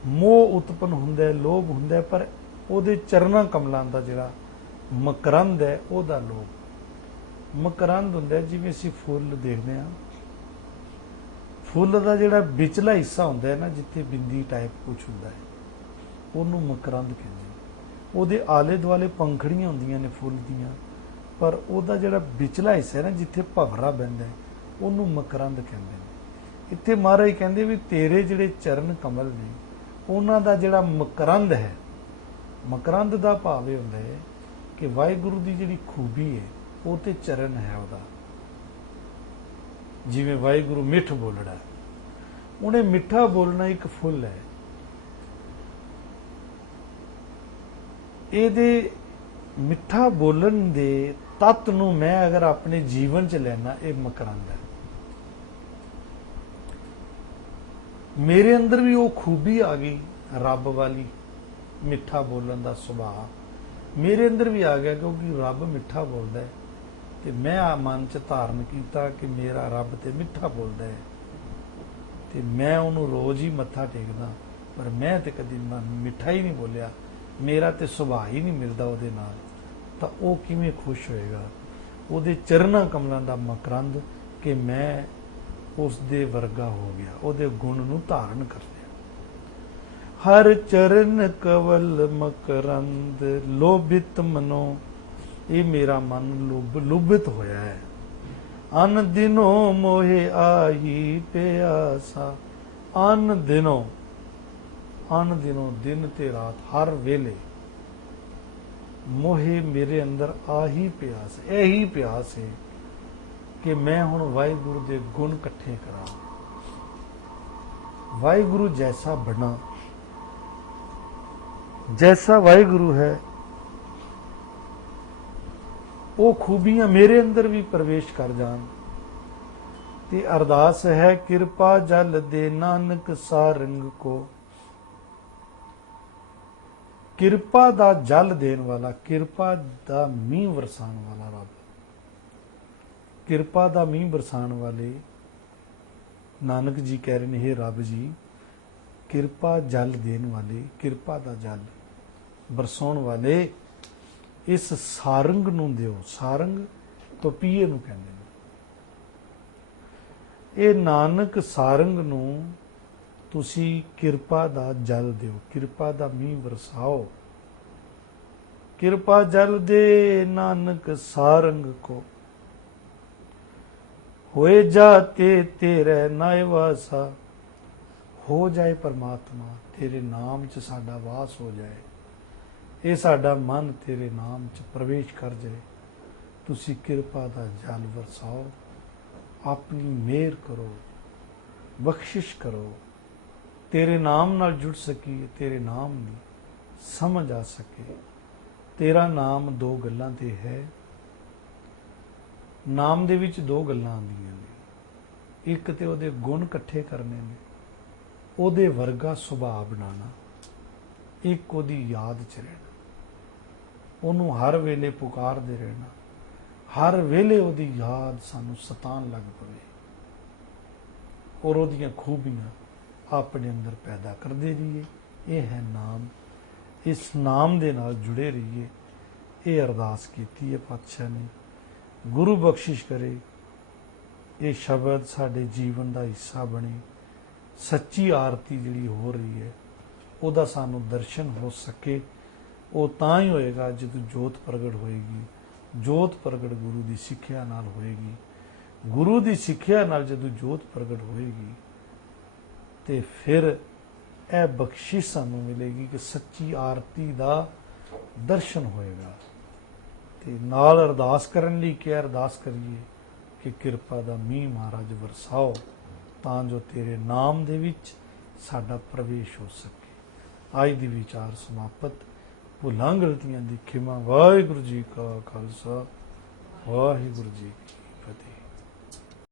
ਮੋਹ ਉਤਪਨ ਹੁੰਦਾ ਹੈ, ਲੋਭ ਹੁੰਦਾ ਹੈ, ਪਰ ਉਹਦੇ ਚਰਨਾਂ ਕਮਲਾਂ ਦਾ ਜਿਹੜਾ ਮਕਰੰਦ ਹੈ ਉਹਦਾ ਲੋਭ। ਮਕਰੰਦ ਹੁੰਦਾ ਜਿਵੇਂ ਅਸੀਂ ਫੁੱਲ ਦੇਖਦੇ ਹਾਂ, ਫੁੱਲ ਦਾ ਜਿਹੜਾ ਵਿਚਲਾ ਹਿੱਸਾ ਹੁੰਦਾ ਹੈ ਨਾ, ਜਿੱਥੇ ਬਿੰਦੀ ਟਾਈਪ ਕੁਝ ਹੁੰਦਾ ਹੈ, ਉਹਨੂੰ ਮਕਰੰਦ ਕਹਿੰਦੇ ਨੇ। ਉਹਦੇ ਆਲੇ ਦੁਆਲੇ ਪੰਖੜੀਆਂ ਹੁੰਦੀਆਂ ਨੇ ਫੁੱਲ ਦੀਆਂ, ਪਰ ਉਹਦਾ ਜਿਹੜਾ ਵਿਚਲਾ ਹਿੱਸਾ ਹੈ ਨਾ, ਜਿੱਥੇ ਭਵਰਾ ਬਹਿੰਦਾ ਹੈ, ਉਹਨੂੰ ਮਕਰੰਦ ਕਹਿੰਦੇ ਨੇ। ਇੱਥੇ ਮਹਾਰਾਜ ਕਹਿੰਦੇ ਵੀ ਤੇਰੇ ਜਿਹੜੇ ਚਰਨ ਕਮਲ ਨੇ, ਉਹਨਾਂ ਦਾ ਜਿਹੜਾ ਮਕਰੰਦ ਹੈ, ਮਕਰੰਦ ਦਾ ਭਾਵ ਇਹ ਹੁੰਦਾ ਹੈ ਕਿ ਵਾਹਿਗੁਰੂ ਦੀ ਜਿਹੜੀ ਖੂਬੀ ਹੈ ਉਹ ਤੇ ਚਰਨ ਹੈ ਉਹਦਾ। ਜਿਵੇਂ ਵਾਹਿਗੁਰੂ ਮਿੱਠ ਬੋਲਣਾ, ਉਹਨੇ ਮਿੱਠਾ ਬੋਲਣਾ ਇੱਕ ਫੁੱਲ ਹੈ। ਇਹਦੇ ਮਿੱਠਾ ਬੋਲਣ ਦੇ ਤੱਤ ਨੂੰ ਮੈਂ ਅਗਰ ਆਪਣੇ ਜੀਵਨ 'ਚ ਲੈਣਾ, ਇਹ ਮਕਰੰਦ ਹੈ। ਮੇਰੇ ਅੰਦਰ ਵੀ ਉਹ ਖੂਬੀ ਆ ਗਈ ਰੱਬ ਵਾਲੀ, ਮਿੱਠਾ ਬੋਲਣ ਦਾ ਸੁਭਾਅ ਮੇਰੇ ਅੰਦਰ ਵੀ ਆ ਗਿਆ, ਕਿਉਂਕਿ ਰੱਬ ਮਿੱਠਾ ਬੋਲਦਾ ਹੈ ਤੇ ਮੈਂ ਆ ਮਨ 'ਚ ਧਾਰਨ ਕੀਤਾ ਕਿ ਮੇਰਾ ਰੱਬ ਤੇ ਮਿੱਠਾ ਬੋਲਦਾ ਹੈ ਤੇ ਮੈਂ ਉਹਨੂੰ ਰੋਜ਼ ਹੀ ਮੱਥਾ ਟੇਕਦਾ, ਪਰ ਮੈਂ ਤੇ ਕਦੀ ਮਿੱਠਾ ਹੀ ਨਹੀਂ ਬੋਲਿਆ, ਮੇਰਾ ਤੇ ਸੁਭਾਅ ਹੀ ਨਹੀਂ ਮਿਲਦਾ ਉਹਦੇ ਨਾਲ, ਤਾਂ ਉਹ ਕਿਵੇਂ ਖੁਸ਼ ਹੋਏਗਾ? ਉਹਦੇ ਚਰਨਾਂ ਕਮਲਾਂ ਦਾ ਮਕਰੰਦ ਕਿ ਮੈਂ ਉਸ ਦੇ ਵਰਗਾ ਹੋ ਗਿਆ, ਉਹਦੇ ਗੁਣ ਨੂੰ ਧਾਰਨ ਕਰ ਲਿਆ। ਹਰ ਚਰਨ ਕਵਲ ਮਕਰੰਦ ਲੋਭਿਤ ਮਨੋ, ਇਹ ਮੇਰਾ ਮਨ ਲੁਭਿਤ ਹੋਇਆ ਹੈ। ਅਨ ਦਿਨੋ ਮੋਹਿ ਆਹੀ ਪਿਆਸਾ। ਅਨ ਦਿਨੋ, ਦਿਨ ਤੇ ਰਾਤ, ਹਰ ਵੇਲੇ ਮੋਹਿ ਮੇਰੇ ਅੰਦਰ ਆਹੀ ਪਿਆਸ, ਇਹੀ ਪਿਆਸ ਹੈ ਕਿ ਮੈਂ ਹੁਣ ਵਾਹਿਗੁਰੂ ਦੇ ਗੁਣ ਇਕੱਠੇ ਕਰਾਂ, ਵਾਹਿਗੁਰੂ ਜੈਸਾ ਬਣਾ, ਜੈਸਾ ਵਾਹਿਗੁਰੂ ਹੈ ਉਹ ਖੂਬੀਆਂ ਮੇਰੇ ਅੰਦਰ ਵੀ ਪ੍ਰਵੇਸ਼ ਕਰ ਜਾਣ। ਤੇ ਅਰਦਾਸ ਹੈ, ਕਿਰਪਾ ਜਲ ਦੇ ਨਾਨਕ ਸਾਰੰਗ ਕੋ। ਕਿਰਪਾ ਦਾ ਜਲ ਦੇਣ ਵਾਲਾ, ਕਿਰਪਾ ਦਾ ਮੀਂਹ ਵਰਸਾਉਣ ਵਾਲਾ ਰੱਬ, ਕਿਰਪਾ ਦਾ ਮੀਂਹ ਬਰਸਾਉਣ ਵਾਲੇ ਨਾਨਕ ਜੀ ਕਹਿ ਰਹੇ ਨੇ, ਹੇ ਰੱਬ ਜੀ, ਕਿਰਪਾ ਜਲ ਦੇਣ ਵਾਲੇ, ਕਿਰਪਾ ਦਾ ਜਲ ਬਰਸਾਉਣ ਵਾਲੇ, ਇਸ ਸਾਰੰਗ ਨੂੰ ਦਿਓ। ਸਾਰੰਗ ਪਪੀਏ ਨੂੰ ਕਹਿੰਦੇ ਨੇ। ਇਹ ਨਾਨਕ ਸਾਰੰਗ ਨੂੰ ਤੁਸੀਂ ਕਿਰਪਾ ਦਾ ਜਲ ਦਿਓ, ਕਿਰਪਾ ਦਾ ਮੀਂਹ ਵਰਸਾਓ। ਕਿਰਪਾ ਜਲ ਦੇ ਨਾਨਕ ਸਾਰੰਗ ਕੋ, ਹੋਏ ਜਾਤੇ ਤੇਰੇ ਨਾਇ ਵਾਸਾ। ਹੋ ਜਾਏ ਪਰਮਾਤਮਾ, ਤੇਰੇ ਨਾਮ 'ਚ ਸਾਡਾ ਵਾਸ ਹੋ ਜਾਏ, ਇਹ ਸਾਡਾ ਮਨ ਤੇਰੇ ਨਾਮ 'ਚ ਪ੍ਰਵੇਸ਼ ਕਰ ਜਾਏ। ਤੁਸੀਂ ਕਿਰਪਾ ਦਾ ਜਲ ਵਰਸਾਓ, ਆਪਣੀ ਮਿਹਰ ਕਰੋ, ਬਖਸ਼ਿਸ਼ ਕਰੋ, ਤੇਰੇ ਨਾਮ ਨਾਲ ਜੁੜ ਸਕੀਏ, ਤੇਰੇ ਨਾਮ ਦੀ ਸਮਝ ਆ ਸਕੇ। ਤੇਰਾ ਨਾਮ ਦੋ ਗੱਲਾਂ ਤੇ ਹੈ। ਨਾਮ ਦੇ ਵਿੱਚ ਦੋ ਗੱਲਾਂ ਆਉਂਦੀਆਂ ਨੇ, ਇੱਕ ਤੇ ਉਹਦੇ ਗੁਣ ਇਕੱਠੇ ਕਰਨੇ ਨੇ, ਉਹਦੇ ਵਰਗਾ ਸੁਭਾਅ ਬਣਾਉਣਾ, ਇੱਕ ਉਹਦੀ ਯਾਦ 'ਚ ਰਹਿਣਾ, ਉਹਨੂੰ ਹਰ ਵੇਲੇ ਪੁਕਾਰਦੇ ਰਹਿਣਾ, ਹਰ ਵੇਲੇ ਉਹਦੀ ਯਾਦ ਸਾਨੂੰ ਸਤਾਉਣ ਲੱਗ ਪਵੇ ਔਰ ਉਹਦੀਆਂ ਖੂਬੀਆਂ ਆਪਣੇ ਅੰਦਰ ਪੈਦਾ ਕਰਦੇ ਰਹੀਏ। ਇਹ ਹੈ ਨਾਮ। ਇਸ ਨਾਮ ਦੇ ਨਾਲ ਜੁੜੇ ਰਹੀਏ। ਇਹ ਅਰਦਾਸ ਕੀਤੀ ਹੈ ਪਾਤਸ਼ਾਹ ਨੇ। ਗੁਰੂ ਬਖਸ਼ਿਸ਼ ਕਰੇ ਇਹ ਸ਼ਬਦ ਸਾਡੇ ਜੀਵਨ ਦਾ ਹਿੱਸਾ ਬਣੇ। ਸੱਚੀ ਆਰਤੀ ਜਿਹੜੀ ਹੋ ਰਹੀ ਹੈ ਉਹਦਾ ਸਾਨੂੰ ਦਰਸ਼ਨ ਹੋ ਸਕੇ। ਉਹ ਤਾਂ ਹੀ ਹੋਏਗਾ ਜਦੋਂ ਜੋਤ ਪ੍ਰਗਟ ਹੋਏਗੀ। ਜੋਤ ਪ੍ਰਗਟ ਗੁਰੂ ਦੀ ਸਿੱਖਿਆ ਨਾਲ ਹੋਏਗੀ। ਗੁਰੂ ਦੀ ਸਿੱਖਿਆ ਨਾਲ ਜਦੋਂ ਜੋਤ ਪ੍ਰਗਟ ਹੋਏਗੀ ਤੇ ਫਿਰ ਇਹ ਬਖਸ਼ਿਸ਼ ਸਾਨੂੰ ਮਿਲੇਗੀ ਕਿ ਸੱਚੀ ਆਰਤੀ ਦਾ ਦਰਸ਼ਨ ਹੋਏਗਾ। ਤੇ ਨਾਲ ਅਰਦਾਸ ਕਰਨ ਲਈ ਕਿ ਅਰਦਾਸ ਕਰੀਏ ਕਿ ਕਿਰਪਾ ਦਾ ਮੀਂਹ ਮਹਾਰਾਜ ਵਰਸਾਓ, ਤਾਂ ਜੋ ਤੇਰੇ ਨਾਮ ਦੇ ਵਿੱਚ ਸਾਡਾ ਪ੍ਰਵੇਸ਼ ਹੋ ਸਕੇ। ਅੱਜ ਦੀ ਵਿਚਾਰ ਸਮਾਪਤ। ਭੁੱਲਾਂ ਗਲਤੀਆਂ ਦੀ ਖਿਮਾ। ਵਾਹਿਗੁਰੂ ਜੀ ਕਾ ਖਾਲਸਾ, ਵਾਹਿਗੁਰੂ ਜੀ ਕੀ ਫਤਿਹ।